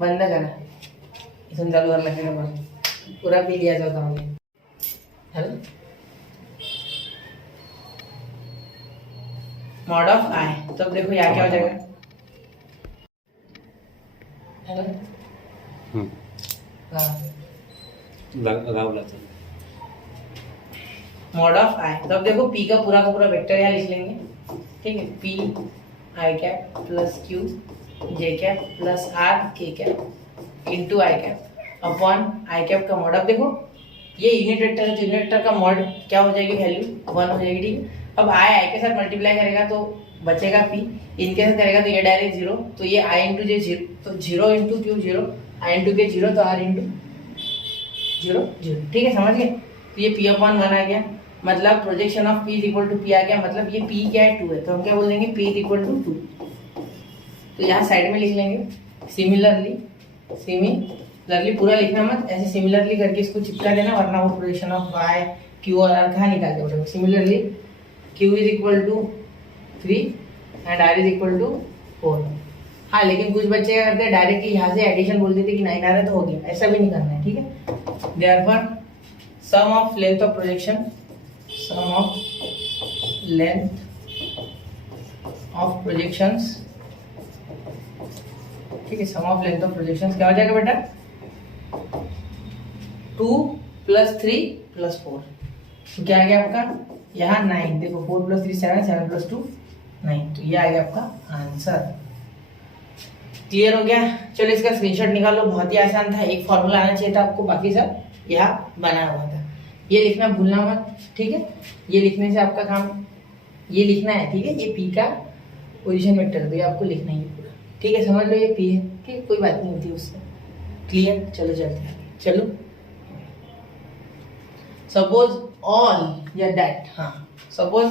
बंद करा, इसमें चालू कर लगेगा, पूरा पी लिया जाता हूँ। हेलो, मॉड ऑफ आई, तो अब देखो यहाँ क्या हो जाएगा, हेलो मॉड ऑफ आई। तो अब देखो P का पूरा वेक्टर यहाँ लिख लेंगे। ठीक है, P आई कैप प्लस Q जे कैप प्लस R के cap into I cap upon I cap का मॉड। अब देखो ये यूनिट वेक्टर है तो यूनिट वेक्टर का मॉड क्या हो जाएगी, वैल्यू 1 हो जाएगी। ठीक है, अब आई के साथ मल्टीप्लाई करेगा तो बचेगा P, इनके साथ करेगा तो ये डायरेक्ट 0, तो ये I इंटू जे 0, तो 0 इंटू Q 0, I इंटू के 0, तो R इंटू 0 0। ठीक है, समझ गए। तो ये P अपॉन 1 आ गया, मतलब projection of P is equal to P आ गया। मतलब ये P क्या है, 2 है, तो हम क्या बोल देंगे, P इज इक्वल टू 2। तो यहाँ साइड में लिख लेंगे सिमिलरली पूरा लिखना मत, ऐसे सिमिलरली करके इसको चिपका देना, वरना वो प्रोजेक्शन ऑफ Y Q और R कहाँ निकाल के बोलेंगे। Similarly Q is equal to 3 and R is equal to 4। हाँ, लेकिन कुछ बच्चे क्या करते हैं, डायरेक्ट यहाँ से एडिशन बोल देते कि 9 आ रहा है तो हो गया, ऐसा भी नहीं करना है। ठीक है, therefore sum of length of projection, sum of length of projections. ठीक है, sum of length of projections क्या हो जाएगा बेटा, 2 + 3 + 4। तो क्या आ गया आपका यहाँ 9। देखो 4 + 3 7, 7 + 2 9, तो ये आ गया आपका आंसर। क्लियर हो गया। चलो इसका स्क्रीनशॉट निकालो, बहुत ही आसान था, एक फॉर्मूला आना चाहिए था आपको, बाकी सब यहाँ बना हुआ था। ये लिखना भूलना मत। ठीक है, ये लिखने से आपका काम ये लिखना है। ठीक है, ये P का पोजीशन वेक्टर तो ये आपको लिखना ही है पूरा। ठीक है, समझ लो ये P है। ठीक है, कोई बात नहीं होती उससे। क्लियर, चलो चलते हैं। चलो सपोज ऑल या दैट, हाँ suppose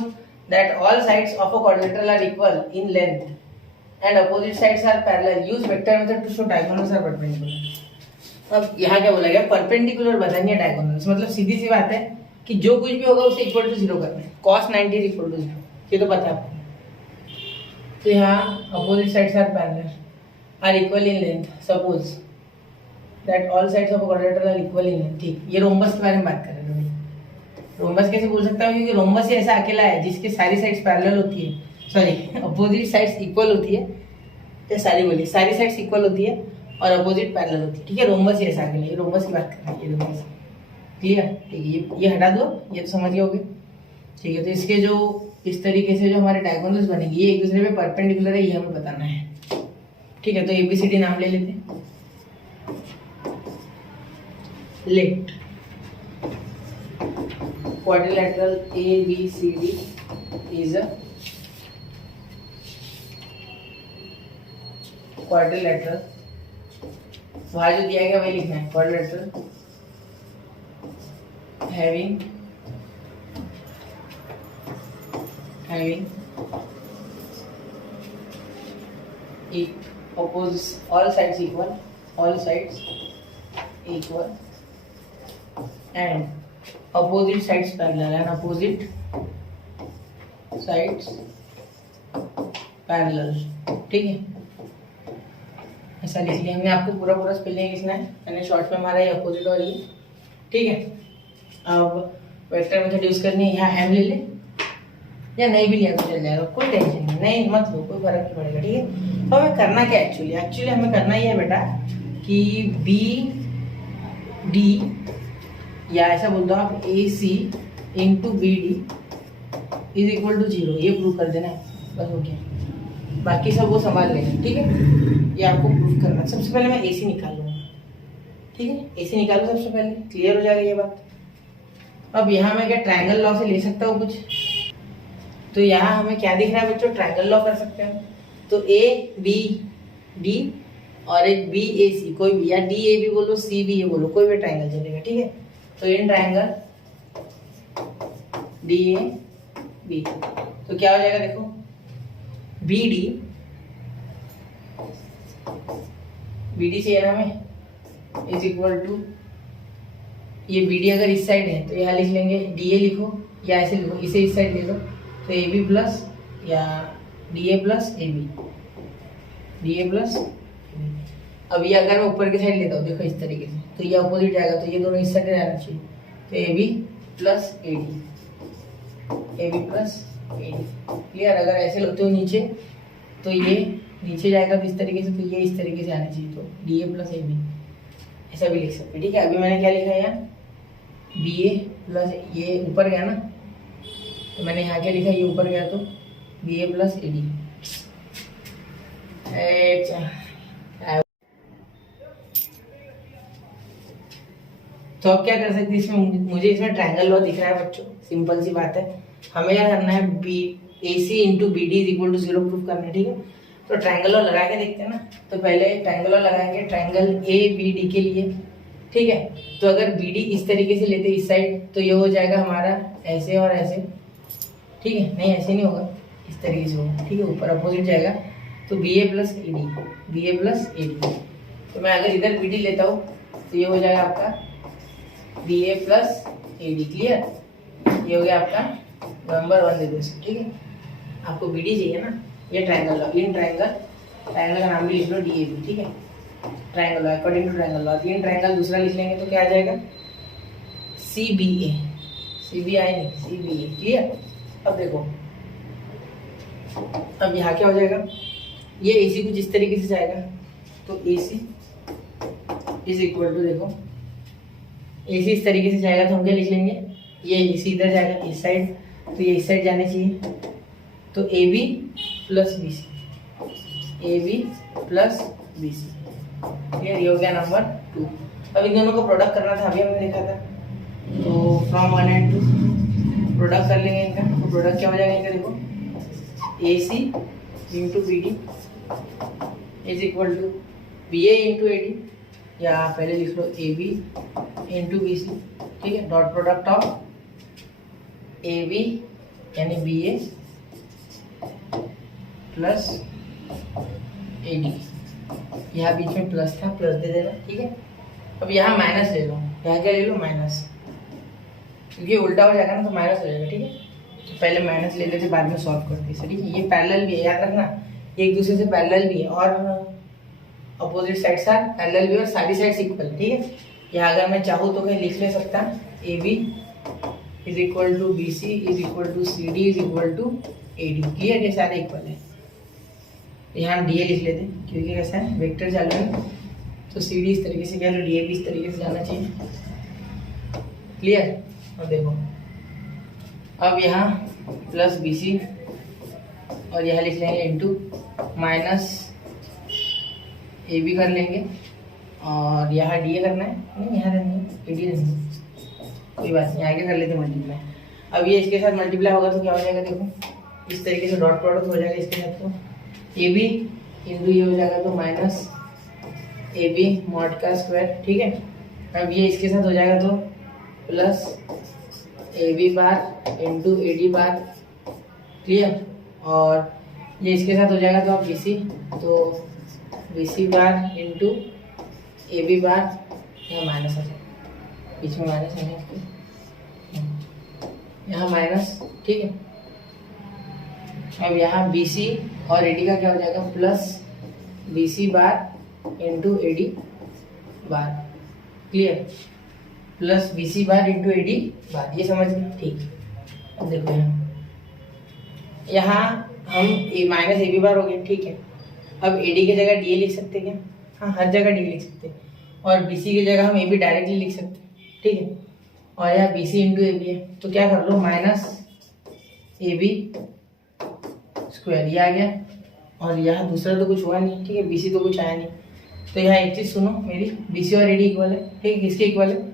that all sides of a quadrilateral are equal in length and opposite sides are parallel, use vector method to show diagonals are perpendicular. अब यहाँ क्या बोला गया, परपेंडिकुलर बतानी है डायगोनल्स, मतलब सीधी सी बात है कि जो कुछ भी होगा उसे इक्वल टू 0 करना है। cos 90 इज इक्वल टू 0, ये तो पता है आपको। तो यहाँ opposite sides are parallel are equal in length, suppose that all sides of a quadrilateral are equal in length. ठीक, ये रोम्बस के बारे में बात कर रहे हैं। रोम्बस कैसे बोल सकता हूँ, क्योंकि रोम्बस ही ऐसा अकेला है जिसकी सारी साइड्स पैरेलल होती है, सॉरी अपोजिट साइड्स इक्वल होती है, ये सारी बोली सारी साइड्स इक्वल होती है और अपोजिट पैरेलल होती है, ठीक है। रोमबस ये आगे नहीं, रोमबस की बात कर रहे हैं, ये रोमबस क्लियर, ठीक है। ये हटा दो, ये तो समझ गए होगे, ठीक है। तो इसके जो इस तरीके से जो हमारे डायगोनल्स बनेंगे ये एक दूसरे पे परपेंडिकुलर है, ये हमें बताना है, ठीक है। तो ABCD नाम ले लेते हैं। Let quadrilateral ABCD is a quadrilateral, वहां जो दिया गया वही लिखना है, quadrilateral having opposite all sides equal and opposite sides parallel and opposite sides parallel, ठीक है। ऐसा लिख लिया हमने, आपको पूरा पूरा स्पेलिंग लिखना है, मैंने शॉर्ट में मारा ये अपोजिट और ये, ठीक है। अब वेक्टर मेथड यूज करनी है, यहाँ m ले ले या नहीं भी लिया तो चल जाएगा, कोई टेंशन नहीं, नहीं मत लो, कोई फर्क नहीं पड़ेगा, ठीक है। तो हमें करना क्या एक्चुअली हमें करना ये है बेटा कि BD या ऐसा बोल दो आप AC into BD is equal to 0, ये प्रूव कर देना है, बस हो गया, बाकी सब वो संभाल लेंगे, ठीक है। ये आपको प्रूव करना है। सबसे पहले मैं AC निकाल लूँगा, ठीक है। AC निकालो सबसे पहले, क्लियर हो जाएगा ये बात। अब यहाँ मैं क्या ट्रायंगल लॉ से ले सकता हूँ कुछ, तो यहाँ हमें क्या दिख रहा है बच्चों, ट्रायंगल लॉ कर सकते हैं। तो ABD और एक BAC, कोई भी, या DAB बोलो CBA बोलो, कोई भी ट्रायंगल चलेगा, ठीक है। तो इन ट्रायंगल DAB, तो क्या हो जाएगा देखो, BD चाहिए ना हमें, इज इक्वल टू, ये BD अगर इस साइड है तो यहाँ लिख लेंगे DA लिखो या ऐसे लिखो, इसे इस साइड ले लो तो AB प्लस या DA plus AB, DA plus. अब ये अगर मैं ऊपर की साइड लेता हूँ देखो इस तरीके से, तो ये अपोजिट जाएगा, तो ये दोनों इस साइड जाना चाहिए, तो AB plus AD, AB plus AD, clear. अगर ऐसे लगते हो नीचे तो ये नीचे जाएगा तो इस तरीके से, तो ये इस तरीके से आना चाहिए, तो DA प्लस AB, ऐसा भी लिख सकते हैं, ठीक है। अभी मैंने क्या लिखा है यहाँ, BA प्लस, ये ऊपर गया ना, तो मैंने यहाँ क्या लिखा, ये ऊपर गया तो BA प्लस AD। तो अब क्या कर सकते हैं इसमें, मुझे इसमें ट्रायंगल लॉ दिख रहा है बच्चों, सिंपल सी बात है। हमें क्या करना है, AC into BD is equal to 0 proof करना है, ठीक है। तो ट्रायंगल लॉ लगा के देखते हैं ना। तो पहले ट्रायंगल लॉ लगाएंगे ट्रायंगल ABD के लिए, ठीक है। तो अगर BD इस तरीके से लेते इस साइड, तो ये हो जाएगा हमारा ऐसे और ऐसे, ठीक है। नहीं ऐसे नहीं होगा, इस तरीके से होगा, ठीक है, ऊपर अपोजिट जाएगा, तो BA प्लस AD। तो मैं अगर इधर BD लेता हूँ तो ये हो जाएगा आपका BA प्लस AD, क्लियर। ये हो गया आपका नंबर 1 दे दो, ठीक है। आपको BD चाहिए ना, ये ट्रायंगल लॉ, इन ट्रायंगल का नाम भी लिख लो DAB, ठीक है। Triangle law according to triangle law, तीन ट्रायंगल दूसरा लिख लेंगे तो क्या आ जाएगा, CBA नहीं CBA, क्लियर। अब देखो, अब यहाँ क्या हो जाएगा, ये AC कुछ इस तरीके से जाएगा, तो AC इज इक्वल टू, देखो AC इस तरीके से जाएगा तो हम क्या लिख लेंगे, ये AC इधर जाएगा इस साइड, तो ये इस साइड जाने चाहिए, तो AB प्लस BC, क्लियर। ये हो गया नंबर 2। अब इन दोनों को प्रोडक्ट करना था, अभी हमने देखा था, तो फ्रॉम 1 and 2 प्रोडक्ट कर लेंगे इनका। तो प्रोडक्ट क्या हो जाएगा इनका, देखो AC into BD is equal to BA into AD, या पहले लिख लो AB इंटू BC, ठीक है। डॉट प्रोडक्ट ऑफ AB यानी BA प्लस AD, यहाँ बीच में प्लस था, प्लस दे देना, ठीक है। अब यहाँ माइनस ले लो, यहाँ क्या ले लो माइनस, क्योंकि उल्टा हो जाएगा ना तो माइनस हो जाएगा, ठीक है। तो पहले माइनस ले लेते, बाद में सॉल्व करते हैं, ठीक है। ये पैरेलल भी है, याद रखना, ये एक दूसरे से पैरेलल भी है और अपोजिट साइड्स आर पैरेलल भी, और सारी साइड्स इक्वल, ठीक है। यहाँ अगर मैं चाहूँ तो कहीं लिख ले सकता, AB is equal to BC is equal to CD is equal to AD, clear. ये सारे इक्वल है, तो यहाँ डी ए लिख लेते हैं, क्योंकि कैसा है वेक्टर चालू है तो सी डी इस तरीके से क्या, तो डी ए भी इस तरीके से जाना चाहिए। क्लियर। और देखो अब यहाँ प्लस बी सी और यहाँ लिख लेंगे इंटू माइनस ए बी कर लेंगे, और यहाँ डी ए करना है, नहीं यहाँ रहने ए डी रहने, कोई बात नहीं, आगे कर लेते मल्टीप्लाई। अब ये इसके साथ मल्टीप्लाई होगा तो क्या हो जाएगा, देखो इस तरीके से डॉट प्रोडक्ट हो जाएगा इसके साथ, तो ए बी इंटू ये हो जाएगा तो माइनस ए बी मॉड का स्क्वायर। ठीक है, अब ये इसके साथ हो जाएगा तो plus a b bar into a d bar. Clear. और ये इसके साथ हो जाएगा तो आप बी सी, तो b c bar into a b bar, यहाँ माइनस आ जाएगा, बीच में माइनस है ना, यहाँ माइनस। ठीक है, अब यहाँ बी सी और ए डी का क्या हो जाएगा, plus b c bar into a d bar. Clear. Plus b c bar into a d bar, ये समझ गए। ठीक। अब देखो यहाँ हम ए माइनस ए बी बार हो गया। ठीक है, अब ए डी की जगह डी ए लिख सकते हैं क्या, हाँ हर जगह डी लिख सकते हैं, और बी सी की जगह हम ए बी डायरेक्टली लिख सकते हैं। ठीक है, और यहाँ b c into a b है तो क्या कर लो, माइनस ए बी स्क्वायर, ये आ गया, और यहाँ दूसरा तो कुछ हुआ नहीं। ठीक है, बी सी तो कुछ आया नहीं, तो यहाँ एक चीज़ सुनो मेरी, बी सी और ए डी इक्वल है। ठीक है, किसके इक्वल है,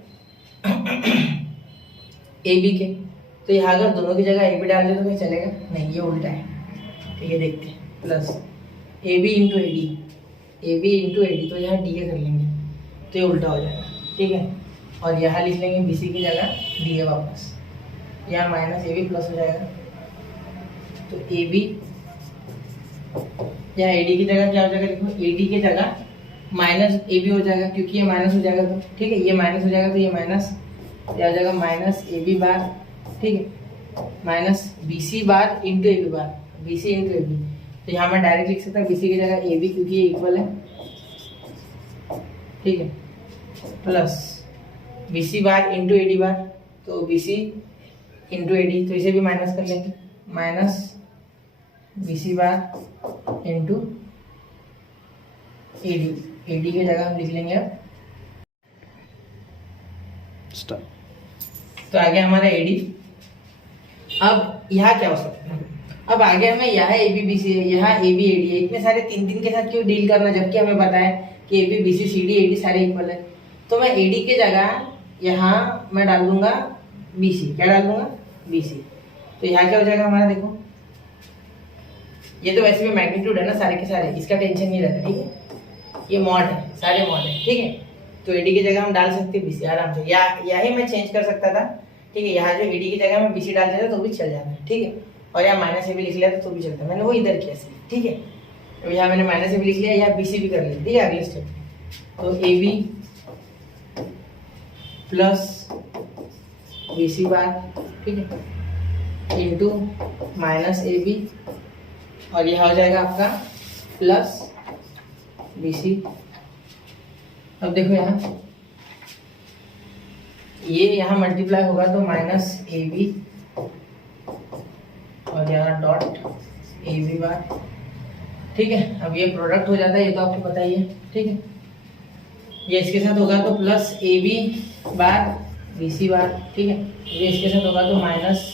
ए बी के। तो यहाँ अगर दोनों की जगह ए बी डाल दे तो क्या चलेगा, नहीं ये उल्टा है। ठीक है, देखते हैं, plus a b into a d, a b into a d, तो यहाँ डी ए कर लेंगे तो ये उल्टा हो जाएगा। ठीक है, और यहाँ लिख लेंगे बी सी की जगह डी ए वापस, यहाँ माइनस ए बी प्लस हो जाएगा, तो ए बी, यहाँ ए डी की जगह क्या हो जाएगा, देखो ए डी की जगह माइनस ए बी हो जाएगा, क्योंकि ये माइनस हो जाएगा तो। ठीक है, ये माइनस हो जाएगा तो ये माइनस, ये हो जाएगा माइनस ए बी बार। ठीक है, minus b c bar into a b bar, b c into a b, तो यहाँ मैं डायरेक्ट लिख सकता हूँ बी सी की जगह ए बी, क्योंकि ये इक्वल है। ठीक है, plus b c bar into a d bar, तो b c into a d, तो इसे भी माइनस कर लेंगे, minus b c bar into a d, a d की जगह हम लिख लेंगे अब स्टार, तो आ गया हमारा ए डी। अब यहाँ क्या हो सकता है, अब आगे हमें यहाँ ए बी बी सी है, यहाँ ए बी ए डी है, इतने सारे तीन तीन के साथ क्यों डील करना, जबकि हमें पता है कि a b b c c d a d सारे इक्वल है। तो मैं ए डी की जगह यहाँ मैं डाल दूंगा बी सी, क्या डाल दूंगा, बी सी, तो यहाँ क्या हो जाएगा हमारा, देखो ये तो वैसे भी मैग्नीट्यूड है ना सारे के सारे, इसका टेंशन नहीं रहता। ठीक है, ये मॉड है, सारे मॉड है। ठीक है, तो एडी की जगह हम डाल सकते हैं बीसी आराम से, या यही मैं चेंज कर सकता था। ठीक है, यहाँ जो एडी की जगह मैं बीसी डाल देता तो भी चल जाता है। ठीक है, और यहाँ माइनस ए भी लिख लिया तो भी चलता है, मैंने वो इधर किया सिर्फ। ठीक है, अब यहाँ मैंने माइनस ए भी लिख लिया, यहाँ बीसी भी कर लिया। ठीक है, अगले स्टेप, तो a b plus b c bar, ठीक है, इंटू माइनस ए बी, और यह हो जाएगा आपका प्लस बी सी। अब देखो यहाँ ये यहाँ मल्टीप्लाई होगा तो माइनस ए बी, और यहाँ डॉट ए बी बार। ठीक है, अब ये प्रोडक्ट हो जाता है, ये तो आपको पता ही है। ठीक है, ये इसके साथ होगा तो plus a b bar b c bar. ठीक है, ये इसके साथ होगा तो माइनस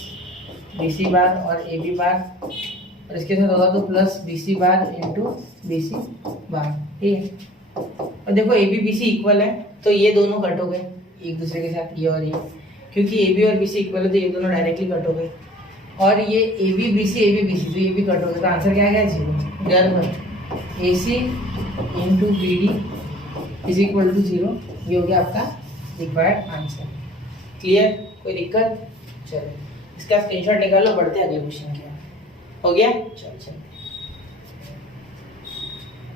बी सी बार और ए बी बार, और इसके साथ होगा तो plus b c bar into b c bar. ठीक है, और देखो a b b c equal है तो ये दोनों कट हो गए एक दूसरे के साथ, ये और ये, क्योंकि ए बी और बी सी इक्वल है तो ये दोनों डायरेक्टली कट हो गए, और ये ए बी बी सी तो ये भी कट हो गए, तो आंसर क्या आ गया, 0। Therefore a c into b d is equal to 0। ये हो गया आपका रिक्वायर्ड आंसर। क्लियर, कोई दिक्कत, चलो इसका स्क्रीनशॉट निकालो, बढ़ते हैं अगले क्वेश्चन की। हो गया, चल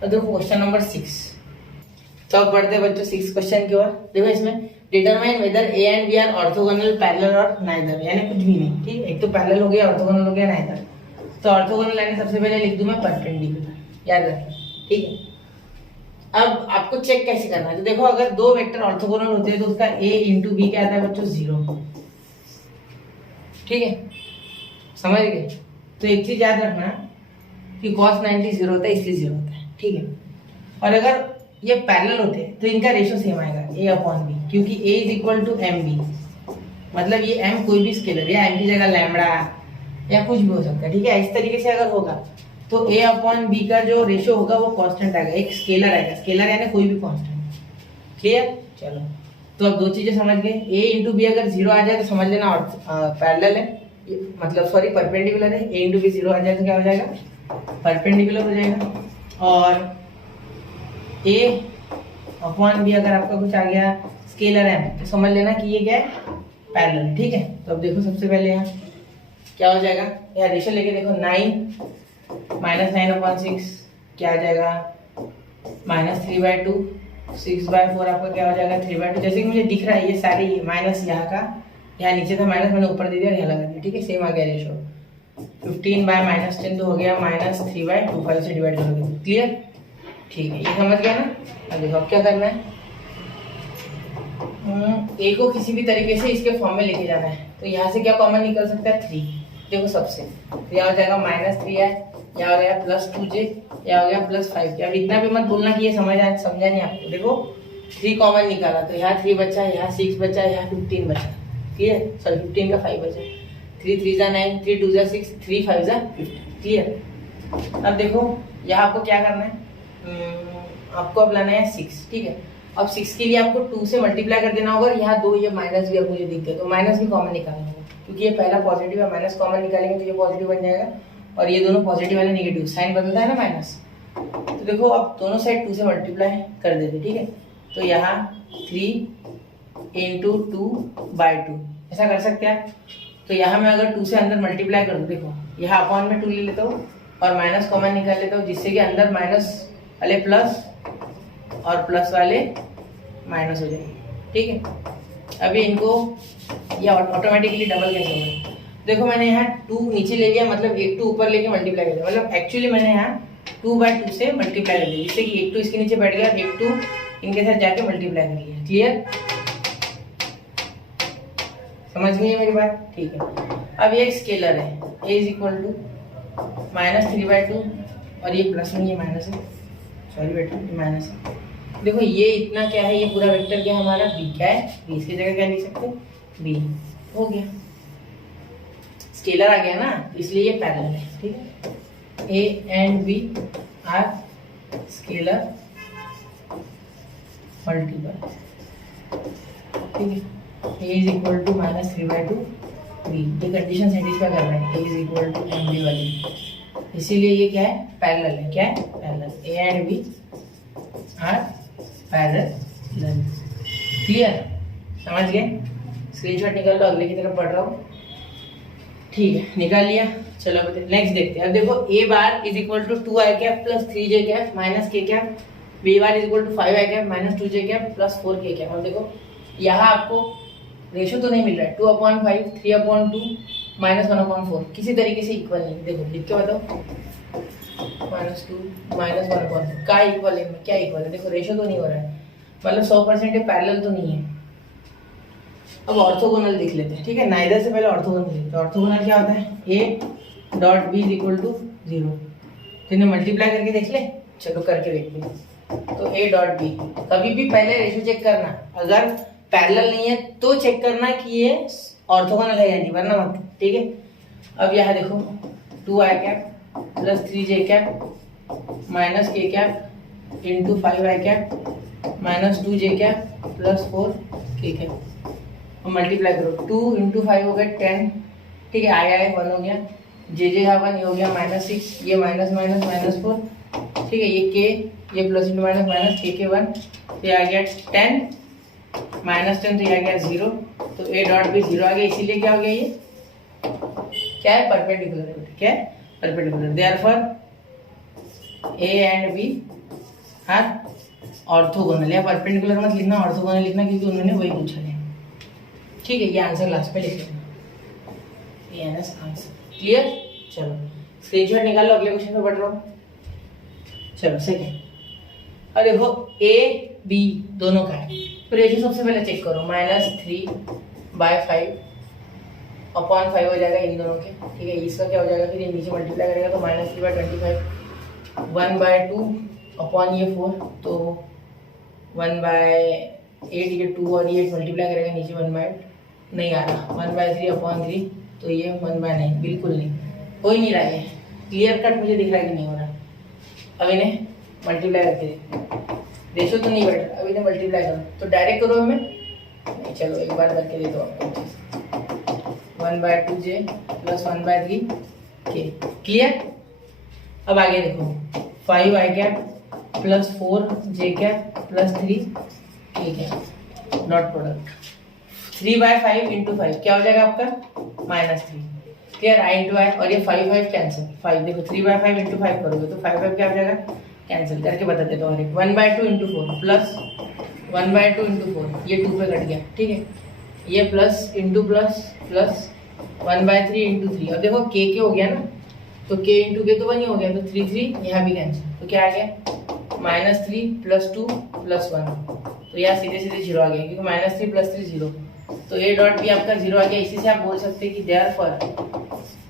तो देखो क्वेश्चन नंबर 6। तो अब बढ़ते बच्चों 6 क्वेश्चन की ओर। देखो इसमें determine whether a and B are orthogonal, parallel और नाइदर, यानी कुछ भी नहीं। ठीक, एक तो पैरेलल हो गया, ऑर्थोगोनल हो गया, नाइदर। तो ऑर्थोगोनल यानी सबसे पहले लिख दूं मैं परपेंडिकुलर, याद रखना। ठीक है, अब आपको चेक कैसे करना है, तो देखो अगर दो वेक्टर ऑर्थोगोनल होते हैं तो उसका a इंटू बी क्या आता है बच्चों, 0। ठीक है, समझ गए। तो एक चीज याद रखना कि cos 90 0 होता है इसलिए 0 होता है, ठीक है। और अगर ये पैरेलल होते तो इनका रेशियो सेम आएगा a/b, क्योंकि a is equal to mb, मतलब ये m कोई भी स्केलर या m की जगह लैम्बडा या कुछ भी हो सकता है, ठीक है। इस तरीके से अगर होगा तो a/b का जो रेशियो होगा वो कांस्टेंट आएगा, एक स्केलर आएगा, स्केलर यानी कोई भी कांस्टेंट, क्लियर। चलो तो अब दो चीजें समझ गए, a इंटू बी अगर 0 आ जाए तो समझ लेना पैरेलल है, मतलब सॉरी परपेंडिकुलर है। a इंटू बी 0 आ जाए तो क्या हो जाएगा, परपेंडिकुलर हो जाएगा। और a/b अगर आपका कुछ आ गया स्केलर है तो समझ लेना कि ये क्या है, पैरेलल है, ठीक है। तो अब देखो सबसे पहले यहाँ क्या हो जाएगा, यहाँ रेशियो लेके देखो 9 माइनस 9/6 क्या आ जाएगा, -3/2, 6/4 आपका क्या हो जाएगा 3/2। जैसे कि मुझे दिख रहा है ये सारे ये माइनस यहाँ का, यहाँ नीचे था माइनस, मैंने ऊपर दे दिया और यहाँ लगा दिया, ठीक है, सेम आ गया रेशियो। 15/-10 तो हो गया -3/2, 5 से डिवाइड करोगे, क्लियर, ठीक है, ये समझ गया ना। अब देखो अब क्या करना है, ए को किसी भी तरीके से इसके फॉर्म में लेके जाना है, तो यहाँ से क्या कॉमन निकल सकता है 3, देखो सबसे, तो यहाँ हो जाएगा -3 है, यहाँ हो गया +2j, यहाँ हो गया +5। अब इतना भी मत बोलना कि ये समझा नहीं आपको, देखो 3 कॉमन निकाला तो यहाँ 3 बचा, यहाँ 6 बचा, यहाँ 15 बचा, क्लियर, सॉरी 15 का 5 बचा, 3 3 जा 9, 3 2 जा 6, 3 5 जा 15, क्लियर। अब देखो यहाँ आपको क्या करना है, आपको अब लाना है 6, ठीक है। अब 6 के लिए आपको 2 से मल्टीप्लाई कर देना होगा, और यहाँ 2 ये माइनस भी अब मुझे दिख गया तो माइनस भी कॉमन निकालना होगा, क्योंकि ये पहला पॉजिटिव है, माइनस कॉमन निकालेंगे तो ये पॉजिटिव बन जाएगा, और ये दोनों पॉजिटिव वाले नेगेटिव, साइन बदलता है ना माइनस। तो देखो अब दोनों साइड 2 से मल्टीप्लाई कर देते, ठीक है। तो यहाँ 3 × 2/2 ऐसा कर सकते हैं आप। तो यहाँ मैं अगर 2 से अंदर मल्टीप्लाई कर दूँ, देखो यहाँ अपॉन में 2 ले लेता हूँ और माइनस कॉमन निकाल लेता हूँ, जिससे कि अंदर माइनस वाले प्लस और प्लस वाले माइनस हो जाएंगे, ठीक है। अभी इनको ये ऑटोमेटिकली डबल कैसे होगा, देखो मैंने यहाँ 2 नीचे ले लिया, मतलब एक 2 ऊपर लेके मल्टीप्लाई कर दिया, मतलब एक्चुअली मैंने यहाँ 2/2 से मल्टीप्लाई कर दिया, जिससे कि एक 2 इसके नीचे बैठ गया, एक 2 इनके साथ जाके मल्टीप्लाई कर लिया, क्लियर, समझ गए मेरी बात, ठीक है। अब ये एक स्केलर है, a इज इक्वल टू -3/2, और ये प्लस में ये माइनस है, सॉरी बेटा ये माइनस है। देखो ये इतना क्या है, ये पूरा वेक्टर क्या है हमारा, b, क्या है b, इसकी जगह क्या लिख सकते हैं b, हो गया, स्केलर आ गया ना, इसलिए ये पैरेलल है, ठीक है। a and b are scalar multiple, ठीक है। a is equal to -3/2 b, ये कंडीशन सेटिस्फाई कर रहा है, a is equal to mb वाली, इसीलिए ये क्या है, पैरेलल है, क्या है parallel, a and b are parallel, clear, समझ गए। स्क्रीनशॉट निकाल लो, अगले की तरफ पढ़ रहा हूँ, ठीक है, निकाल लिया। चलो अब नेक्स्ट देखते हैं। अब देखो a bar is equal to 2i cap plus 3j cap minus k cap, b bar is equal to 5i cap minus 2j cap plus 4k cap. अब देखो यहाँ आपको रेशियो तो नहीं मिल रहा है, 2/5, 3/2, -1/4, किसी तरीके से इक्वल नहीं, देखो लिख के बताओ, -2 -1/4 का इक्वल है, क्या इक्वल है, देखो रेशियो तो नहीं हो रहा है, मतलब 100% पैरेलल तो नहीं है। अब ऑर्थोगोनल देख लेते हैं, ठीक है, नाइदर से पहले ऑर्थोगोनल देखते हैं। ऑर्थोगोनल क्या होता है, a.b इज इक्वल टू 0, तो इन्हें मल्टीप्लाई करके देख ले, चलो करके देखते हैं। तो a.b, कभी भी पहले रेशियो चेक करना, अगर पैरेलल नहीं है तो चेक करना कि ये ऑर्थोगोनल है या नहीं, वरना मत, ठीक है। अब यहाँ देखो 2i cap plus 3j cap minus k cap into 5i cap minus 2j cap plus 4k cap, और मल्टीप्लाई करो, 2 इंटू 5 हो गया 10, ठीक है, आया 1 हो गया, जे यहाँ 1 हो गया -6, ये माइनस माइनस -4, ठीक है, ये k, ये plus into minus minus k 1, तो ये आ गया 10 -10, तो ये आ गया 0, तो a.b 0 आ गया, इसीलिए क्या हो गया, ये क्या है, परपेंडिकुलर है, क्या है, perpendicular, therefore a and b are orthogonal, या परपेंडिकुलर मत लिखना, ऑर्थोगोनल लिखना, क्योंकि उन्होंने वही पूछा है, ठीक है। ये आंसर लास्ट पे लिख लेना, ये आंसर, क्लियर। चलो स्क्रीनशॉट निकाल लो, अगले क्वेश्चन पे बढ़ रहा हूँ। चलो सेकंड, और देखो a b दोनों का है, तो रेशियो सबसे पहले चेक करो, -3/5 अपॉन 5 हो जाएगा इन दोनों के, ठीक है। इसका क्या हो जाएगा फिर, ये नीचे मल्टीप्लाई करेगा तो -3/25 1/2 अपॉन ये 4, तो 1/8, ये 2 और ये 8 मल्टीप्लाई करेगा नीचे 1/8 नहीं आ रहा, 1/3 अपॉन 3, तो ये 1/9, बिल्कुल नहीं, हो ही नहीं रहा है। क्लियर कट मुझे दिख रहा है कि नहीं हो रहा। अब इन्हें मल्टीप्लाई करके रेशो तो नहीं बैठ रहा, अब इन्हें मल्टीप्लाई करो तो डायरेक्ट करो हमें नहीं, चलो एक बार करके दे दो आपको। 1/2j प्लस 1/3 के, क्लियर। अब आगे देखो 5i plus 4j plus 3k dot product 3/5 into 5 क्या हो जाएगा आपका -3, क्लियर। i इंटू आई, और ये 5 कैंसिल, 5 देखो 3/5 इंटू 5 करोगे तो 5 क्या हो जाएगा, कैंसिल करके बता देता हूँ। 1/2 इंटू 4 प्लस 1/2 इंटू 4, ये 2 पे कट गया, ठीक है। ये plus into plus plus 1/3 into 3, अब देखो k हो गया ना, तो k इंटू के तो 1 ही हो गया, तो 3 यहाँ भी कैंसिल, तो क्या आ गया -3 प्लस 2 प्लस 1, तो यहाँ सीधे सीधे 0 आ गया, क्योंकि -3 प्लस 3 0, तो a डॉट बी आपका 0 आ गया। इसी से आप बोल सकते हैं कि therefore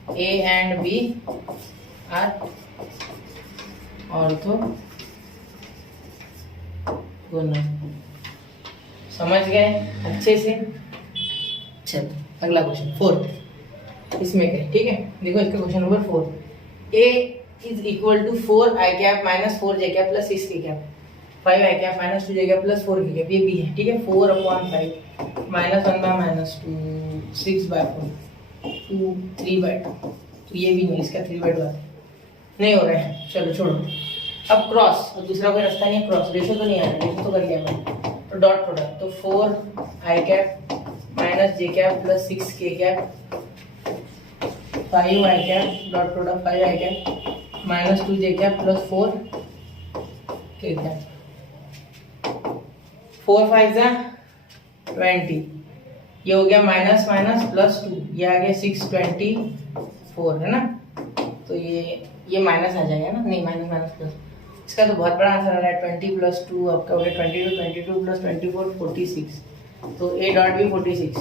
a and b are orthogonal. समझ गए अच्छे से। चलो अगला क्वेश्चन 4 इसमें क्या, ठीक है। देखो इसका question number 4, a is equal to 4i minus 4j plus 6k 5i minus 2j plus 4k, ये भी है, ठीक है। 4/5 -1/-2 6/4 2 3/2, तो ये भी नहीं, इसका 3/2 नहीं हो रहा है, चलो छोड़ो। अब क्रॉस, और दूसरा कोई रास्ता नहीं है, क्रॉस रेशो तो नहीं आ रहा, रेशो तो कर लिया मैंने, तो डॉट प्रोडक्ट, तो 4i minus j plus 6k 5i dot product 5i minus 2j plus 4k 4 5 20, ये हो गया माइनस माइनस प्लस 2, ये आ गया 624 है ना, तो ये माइनस आ जाएगा ना, नहीं माइनस माइनस प्लस, इसका तो बहुत बड़ा आंसर आ रहा है। 20 प्लस 2 आपका हो गया 22 प्लस 24 46, तो a dot B 46,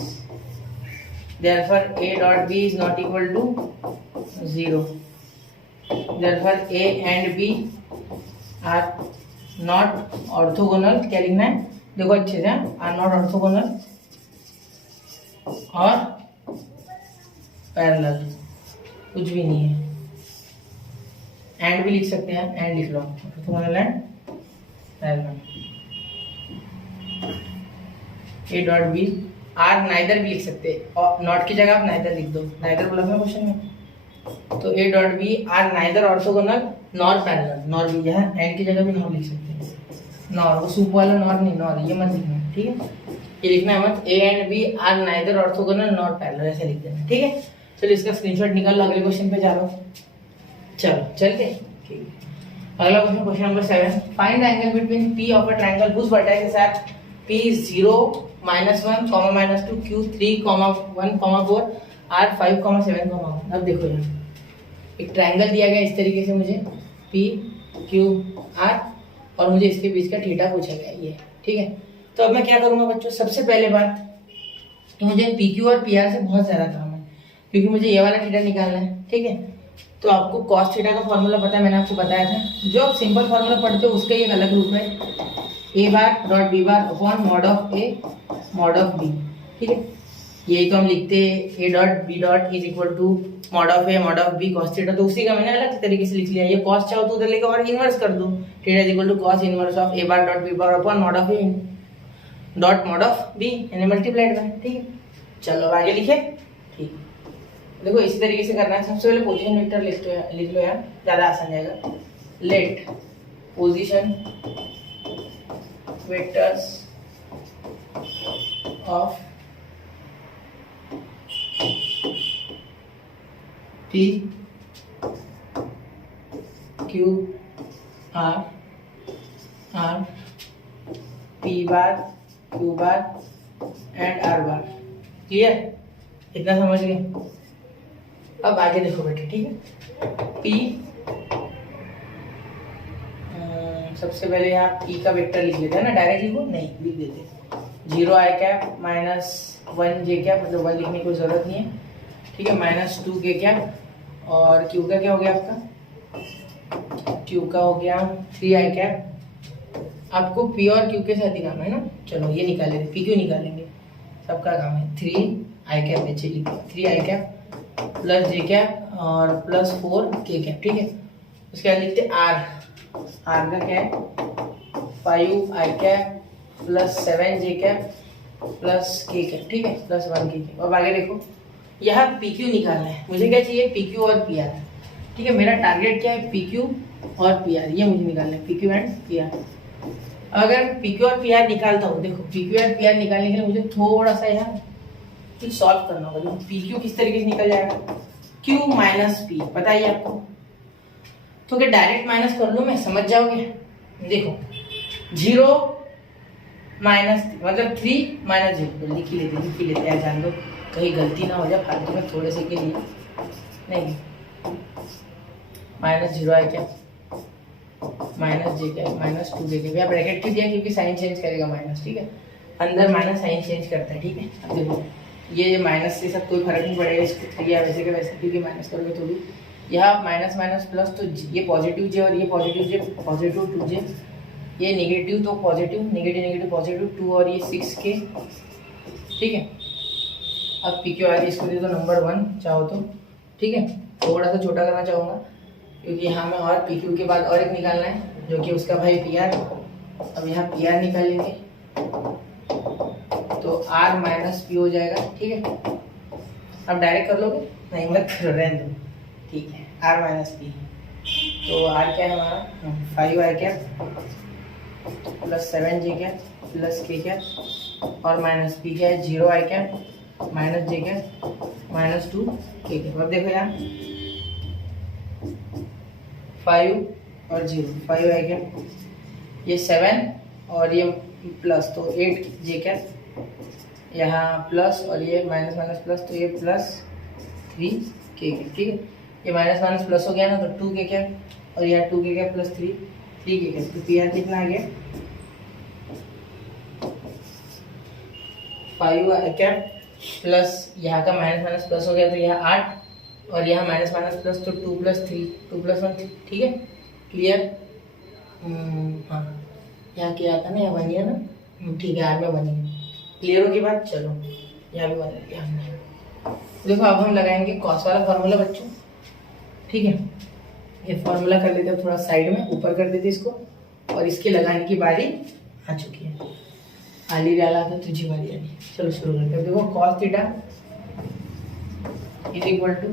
therefore a dot B is not equal to 0, therefore a and b are not orthogonal. क्या लिखना है देखो अच्छे से, आर नॉट ऑर्थोगोनल और पैरेलल, कुछ भी नहीं है। एंड भी लिख सकते हैं, एंड लिख लो, orthogonal and parallel. A dot B are neither भी लिख सकते हैं, और नॉट की जगह आप नाइदर लिख दो, नाइदर बोला था क्वेश्चन में, तो A dot B are neither orthogonal nor parallel, nor भी यहाँ एंड की जगह भी नॉर लिख सकते हैं, नॉर वो सूप वाला नॉर नहीं, नॉर ये मत लिखना, ठीक है। ये लिखना है मत, A and B are neither orthogonal nor parallel, ऐसे लिख देना, ठीक है। चलो इसका स्क्रीनशॉट निकाल लो, अगले क्वेश्चन पे जा रहा हूँ। चलो चलते, ठीक है। अगला question, question number 7, find the angle between P of a triangle whose vertex are p 0 -1, -2 q 3, 1, 4 r 5, 7, 1। अब देखो यार, एक ट्रायंगल दिया गया इस तरीके से मुझे p q r, और मुझे इसके बीच का थीटा पूछा गया ये, ठीक है। तो अब मैं क्या करूंगा बच्चों, सबसे पहले बात कि मुझे पी क्यू और पी आर से बहुत ज़्यादा काम है, क्योंकि मुझे ये वाला थीटा निकालना है, ठीक है। तो आपको कॉस थीटा का फॉर्मूला पता है, मैंने आपको बताया था। जो आप सिंपल फॉर्मूला पढ़ते हो उसका एक अलग रूप है, a bar dot B bar upon mod of a mod of b, ठीक है। यही तो हम लिखते हैं, a dot b dot is equal to mod of a mod of b cos theta, तो उसी का मैंने अलग तरीके से लिख लिया। ये कॉस चाहो तो उधर लेकर और इन्वर्स कर दो, theta is equal to cos inverse of A bar dot B bar upon mod of A dot mod of B, यानी मल्टीप्लाइड बाय, ठीक है। चलो आगे लिखे, ठीक। देखो इसी तरीके से करना है। सबसे पहले पोजीशन वेक्टर लिख लो यार, ज़्यादा आसान जाएगा। Let position vectors of P Q R are P bar Q bar and R bar, clear, इतना समझ गए। अब आगे देखो बेटे, ठीक है। P सबसे पहले यहाँ P का वेक्टर लिख लेते हैं ना, डायरेक्ट लिखो नहीं, लिख देते 0 i कैप -1 j कैप, मतलब 1 लिखने की कोई जरूरत नहीं है। ठीक है, -2 के कैप, और क्यू का क्या हो गया आपका, क्यू का हो गया 3i कैप। आपको पी और क्यू के साथ ही काम है ना, चलो ये निकाले, पी क्यू निकालेंगे, सबका काम है। 3i कैप नीचे लिखो, 3i कैप प्लस जे कैप और प्लस 4k कैप, ठीक है। उसके बाद लिखते आर, आर का क्या है 5i cap plus 7j cap plus k cap, ठीक है, प्लस 1k कैप। अब आगे देखो, यहाँ PQ निकालना है, मुझे क्या चाहिए PQ और PR, ठीक है। मेरा टारगेट क्या है PQ और PR, ये मुझे निकालना है PQ एंड PR। अगर PQ और PR निकालता हूँ, देखो PQ और PR निकालने के लिए मुझे थोड़ा सा यहाँ कुछ सॉल्व करना होगा। देखो PQ किस तरीके से निकल जाएगा, Q माइनस P, पता है आपको, तो क्या डायरेक्ट माइनस कर लूँ मैं, समझ जाओगे। देखो 0 माइनस मतलब 3 माइनस 0, लिख ही लेते हैं, जान दो कहीं गलती ना हो जाए फालतू में थोड़े से के लिए, नहीं -0 है क्या, -j क्या, -2j क्या, यहाँ ब्रैकेट क्यों दिया, क्योंकि साइन चेंज करेगा माइनस, ठीक है, अंदर माइनस साइन चेंज करता है, ठीक है। अब देखो ये माइनस से सब कोई फर्क नहीं पड़ेगा, इसको 3 या वैसे के वैसे, क्योंकि माइनस करोगे तो भी यहाँ माइनस माइनस प्लस, तो ये पॉजिटिव j और ये पॉजिटिव j, पॉजिटिव 2j, ये नेगेटिव तो पॉजिटिव, नेगेटिव पॉजिटिव 2 और ये 6k, ठीक है। अब PQ आ गया, इसको दे दो नंबर 1 चाहो तो, ठीक है। थोड़ा सा छोटा करना चाहूँगा क्योंकि यहाँ में और PQ के बाद और एक निकालना है जो कि उसका भाई PR। अब यहाँ PR निकालेंगे तो R माइनस P हो जाएगा, ठीक है। अब डायरेक्ट कर लोगे, नहीं मत करो, रहने दो, ठीक है। R माइनस P, तो R क्या है हमारा 5i cap plus 7j cap plus k cap, और माइनस P क्या है 0i cap minus j cap minus 2k cap. अब देखो यार 5 और 0, 5i कैप, ये 7 और ये प्लस तो 8j कैप, यहाँ प्लस और ये माइनस माइनस प्लस, तो ये प्लस 3k कैप, ठीक है। ये माइनस माइनस प्लस हो गया ना, तो 2k कैप, और यहाँ 2k cap plus 3k cap, तो PR कितना आ गया 5i कैप प्लस यहाँ का माइनस माइनस प्लस हो गया, तो यहाँ 8 और यहाँ माइनस माइनस प्लस, तो 2 प्लस 3, 2 प्लस 1, ठीक है, क्लियर। हाँ यहाँ क्या आता ना, यहाँ बनिए ना, ठीक है, आर में बनिए, क्लियर होगी बात। चलो यहाँ भी बन गया हमने। देखो अब हम लगाएंगे कॉस वाला फॉर्मूला बच्चों, ठीक है। ये फॉर्मूला कर लेते हैं थोड़ा साइड में, ऊपर कर देते इसको, और इसके लगाने की बारी आ चुकी है। आली डाला था तुझी बारी आली, चलो शुरू करते हैं। देखो cos theta is equal to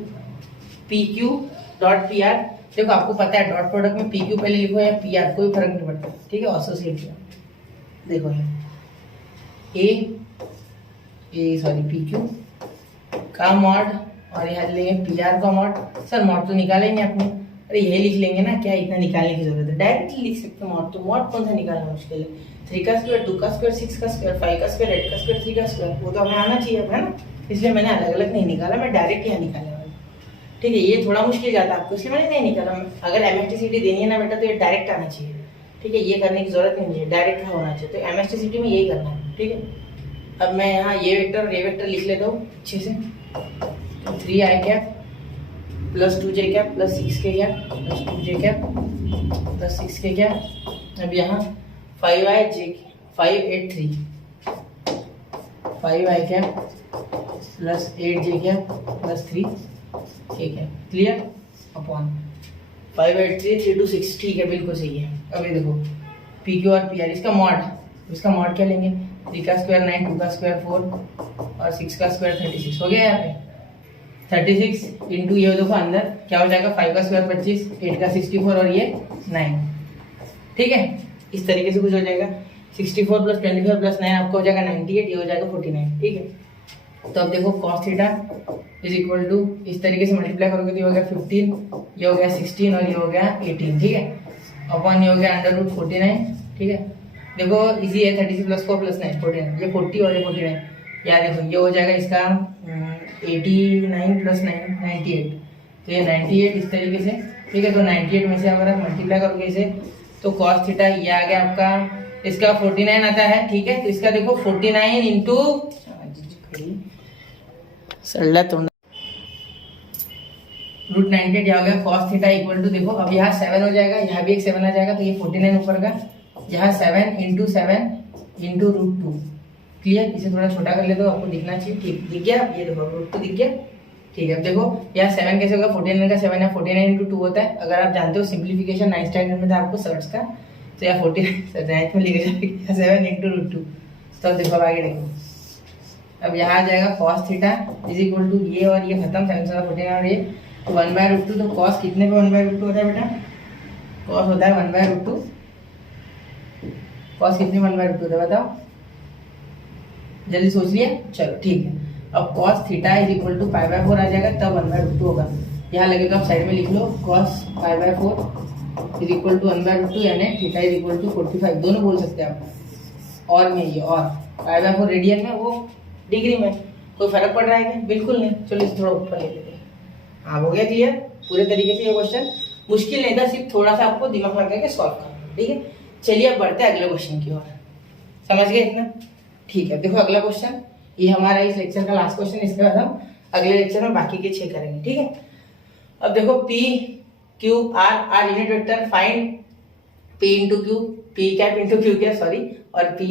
PQ dot PR। देखो आपको पता है डॉट प्रोडक्ट में PQ पहले लिखो या PR, कोई फर्क नहीं पड़ता, ठीक है, एसोसिएट किया। देखो है सॉरी PQ का मॉड, और यहाँ लेंगे PR का मॉड। सर मॉड तो निकालेंगे अपने, अरे यही लिख लेंगे ना, क्या इतना निकालने की जरूरत है, डायरेक्टली लिख सकते हैं मॉड। तो मॉड कौन सा निकालना मुश्किल है, 3 का स्क्वायर, 2 का स्क्वायर, 6 का स्क्वायर, 5 का स्क्वायर, 8 का स्क्वायर, 3 का स्क्वायर, वो तो हमें आना चाहिए है ना, इसलिए मैंने अलग अलग नहीं निकाला, मैं डायरेक्ट यहाँ निकाला, ठीक है। ये थोड़ा मुश्किल जाता है आपको, इसलिए मैंने नहीं निकाला। अगर MSTCT देनी है ना बेटा, तो ये डायरेक्ट आना चाहिए, ठीक है, ये करने की जरूरत नहीं है, डायरेक्ट होना चाहिए। तो MSTCT में यही करना है, ठीक है। अब मैं यहाँ ये वेक्टर और ये वेक्टर लिख लेता हूँ अच्छे से, 3i cap plus 2j cap plus 6k cap plus 2j cap plus 6k cap. अब यहाँ 5i cap plus 8j cap plus 3k cap, clear, upon 5 8 3 3 2 6, ठीक है, बिल्कुल सही है। अब ये देखो PQ और PR, इसका मॉड क्या लेंगे, 3 का स्क्वायर 9, 2 का स्क्वायर 4 और 6 का स्क्वायर 36 हो गया। यहाँ पे 36 इंटू ये देखो अंदर क्या हो जाएगा, 5 का स्क्वायर 25, 8 का 64 और ये 9, ठीक है, इस तरीके से कुछ हो जाएगा। 64 प्लस 25 प्लस 9 आपको हो जाएगा 98, ये हो जाएगा 49, ठीक है। तो अब देखो cos theta is equal to, इस तरीके से मल्टीप्लाई करोगे तो ये हो गया 15, ये हो गया 16 और ये हो गया 18, ठीक है, अपॉन ये हो गया √49, ठीक है। देखो इजी है, 36 प्लस 4 प्लस 9 49, ये 40 और ये 49, यार देखो ये हो जाएगा इसका 89 प्लस 9 98, तो ये 98 इस तरीके से, ठीक है। तो 98 में से अगर आप मल्टीप्लाई करोगे इसे, तो cos थीटा ये आ गया आपका, इसका 49 आता है, ठीक है। तो इसका देखो 49 इंटू √98 यहाँ हो गया cos थीटा इक्वल टू, देखो अब यहाँ 7 हो जाएगा, यहाँ भी एक 7 आ जाएगा, तो ये 49 ऊपर का, यहाँ 7 इंटू 7 इंटू √2। क्लियर, इसे थोड़ा छोटा कर ले दो, आपको दिखना चाहिए। ठीक, दिख गया, ये देखो √2 दिख गया। ठीक है, अब देखो यहाँ 7 कैसे होगा, 49 का 7 है, 49 इंटू 2 होता है। अगर आप जानते हो सिंप्लीफिकेशन 9th स्टैंडर्ड में था आपको सर्ट्स का, तो यहाँ 49 9th में लिखा जाएगा 7 इंटू √2। तो देखो अब आगे देखो, अब यहाँ आ जाएगा cos theta is equal to, ये और ये खत्म, 7 और ये, तो 1/√2। तो cos कितने पे 1/√2 होता है बेटा, cos होता है 1/√2। cos कितने 1/√2 होता है बताओ, जल्दी सोच लिया, चलो ठीक है। अब cos theta is equal to π/4 आ जाएगा, तब 1/√2 होगा। यहाँ लगे तो आप साइड में लिख लो, cos π/4 इज इक्वल टू 1/√2, यानी थीटा इज इक्वल टू 45, दोनों बोल सकते हैं आप। और में ये, और π/4 रेडियन में, वो डिग्री में, कोई फर्क पड़ रहा है क्या, बिल्कुल नहीं। चलो इसे थोड़ा ऊपर ले लेते हैं। हाँ, हो गया क्लियर पूरे तरीके से। ये क्वेश्चन मुश्किल नहीं था, सिर्फ थोड़ा सा आपको दिमाग लगा के सॉल्व करना, ठीक है। चलिए अब बढ़ते हैं अगले क्वेश्चन की ओर, समझ गए इतना, ठीक है। देखो अगला क्वेश्चन, ये हमारा इस लेक्चर का लास्ट क्वेश्चन, इसके बाद हम अगले लेक्चर में बाकी के 6 करेंगे, ठीक है। अब देखो P Q R, R unit vector, find P into Q, P cap into Q cap, sorry, और P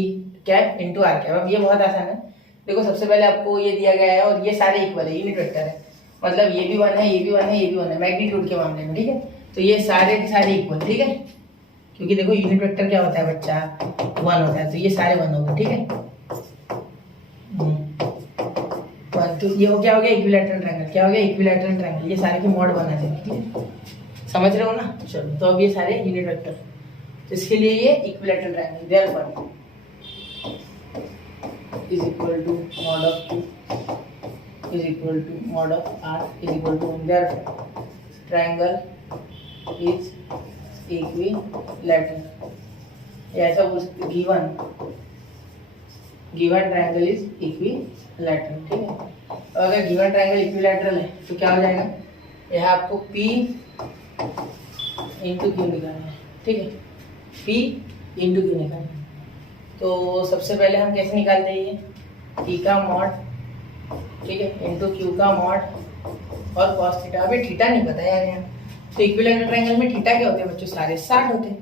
cap into R cap. अब ये बहुत आसान है। देखो सबसे पहले आपको ये दिया गया है और ये सारे इक्वल है, यूनिट वेक्टर है, मतलब ये भी 1 है, ये भी 1 है, ये भी 1 है, मैग्नीट्यूड के मामले में, ठीक है। तो ये सारे के सारे इक्वल, ठीक है, क्योंकि देखो यूनिट वेक्टर क्या होता है बच्चा, 1 होता है, तो ये सारे 1 हो गए, ठीक है। 1 2, ये हो क्या हो गया, इक्विलैटरल ट्रायंगल, क्या हो गया, इक्विलैटरल ट्रायंगल, ये सारे के मॉड बना जाए, ठीक है, समझ रहे हो ना। चलो, तो अब ये सारे यूनिट वेक्टर, तो इसके लिए ये equilateral triangle, therefore is equal to mod of Q is equal to mod of R is equal to 1, therefore triangle is equilateral। ऐसा बोल सकते, given triangle is equilateral, ठीक है। और अगर given triangle equilateral है तो क्या हो जाएगा, यहाँ आपको P इंटू क्यू निकालना है, ठीक है, P इंटू क्यू निकालना है। तो सबसे पहले हम कैसे निकालते हैं, ये P का मॉड, ठीक है, इंटू क्यू का मॉड और cos थीटा। अभी थीटा नहीं पता यार यहाँ, तो इक्विलैटरल ट्रायंगल में थीटा क्या होते हैं बच्चों, सारे 60 होते हैं,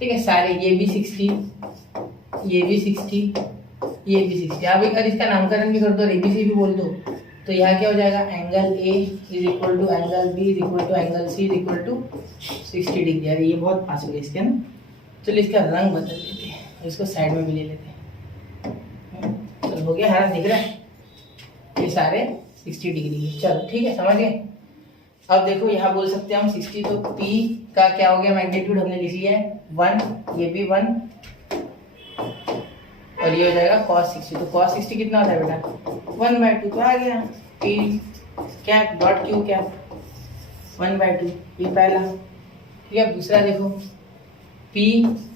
ठीक है, सारे, ये भी 60, ये भी 60, ये भी 60। आप एक बार इसका नामकरण भी कर दो, ABC भी बोल दो, तो यहाँ क्या हो जाएगा, angle A is equal to angle B is equal to angle C is equal to 60 degree. यार ये बहुत पास हो गया इसके ना। चलो इसका रंग बदल देते हैं, इसको साइड में भी ले लेते हैं। चलो हो गया, हरा दिख रहा है, ये सारे 60 डिग्री है। चलो ठीक है, समझ गए। अब देखो यहाँ बोल सकते हैं हम 60, तो P का क्या हो गया, मैग्नीट्यूड हमने लिख लिया है 1, ये भी 1, और ये हो जाएगा cos 60। तो cos 60 कितना होता है बेटा, 1/2, तो आ गया P cap dot Q cap 1/2, ये पहला। ठीक है, दूसरा देखो P,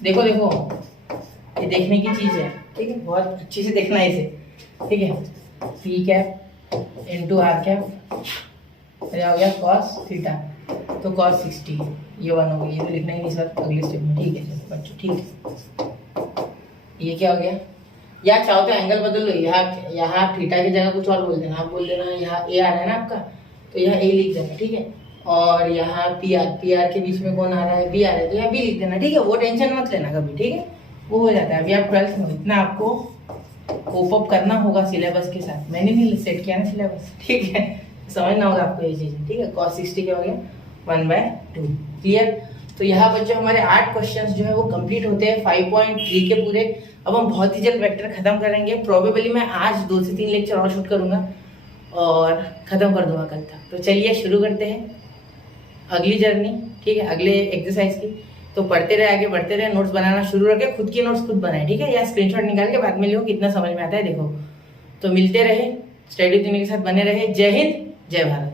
देखो ये देखने की चीज है, ठीक है, बहुत अच्छी से देखना है इसे, ठीक है। P cap into R cap हो गया cos थीटा, तो cos 60, ये 1 हो गई, ये तो लिखना ही नहीं सर अगले स्टेप में, ठीक है। चलो बच्चों ठीक है, ये क्या हो गया, या चाहो तो एंगल बदल लो, यहाँ थीटा की जगह कुछ और बोल देना, आप बोल देना यहाँ ए आ रहा है ना आपका, तो यहाँ ए लिख देना, ठीक है। और यहाँ पी आर के बीच में कौन आ रहा है, बी आ रहा है, तो यहाँ बी लिख देना, ठीक है। वो टेंशन मत लेना कभी, ठीक है, वो हो जाता है। अभी आप 12th में, इतना आपको कोप अप करना होगा सिलेबस के साथ, मैंने नहीं सेट किया ना सिलेबस, ठीक है, समझना होगा आपको ये चीज़, ठीक है। cos 60 क्या हो गया 1/2, क्लियर। तो यहाँ बच्चों हमारे 8 क्वेश्चंस जो है वो कंप्लीट होते हैं 5.3 के पूरे। अब हम बहुत ही जल्द वेक्टर खत्म करेंगे, प्रोबेबली मैं आज 2 से 3 लेक्चर और शूट करूंगा और खत्म कर दूंगा कल तक। तो चलिए शुरू करते हैं अगली जर्नी, ठीक है, अगले एक्सरसाइज की। तो पढ़ते रहे, आगे बढ़ते रहे, नोट्स बनाना शुरू रखे, खुद की नोट्स खुद बनाए, ठीक है, या स्क्रीनशॉट निकाल के बाद में लो, कितना समझ में आता है देखो। तो मिलते रहे, स्टडी दुनिया के साथ बने रहे। जय हिंद, जय भारत।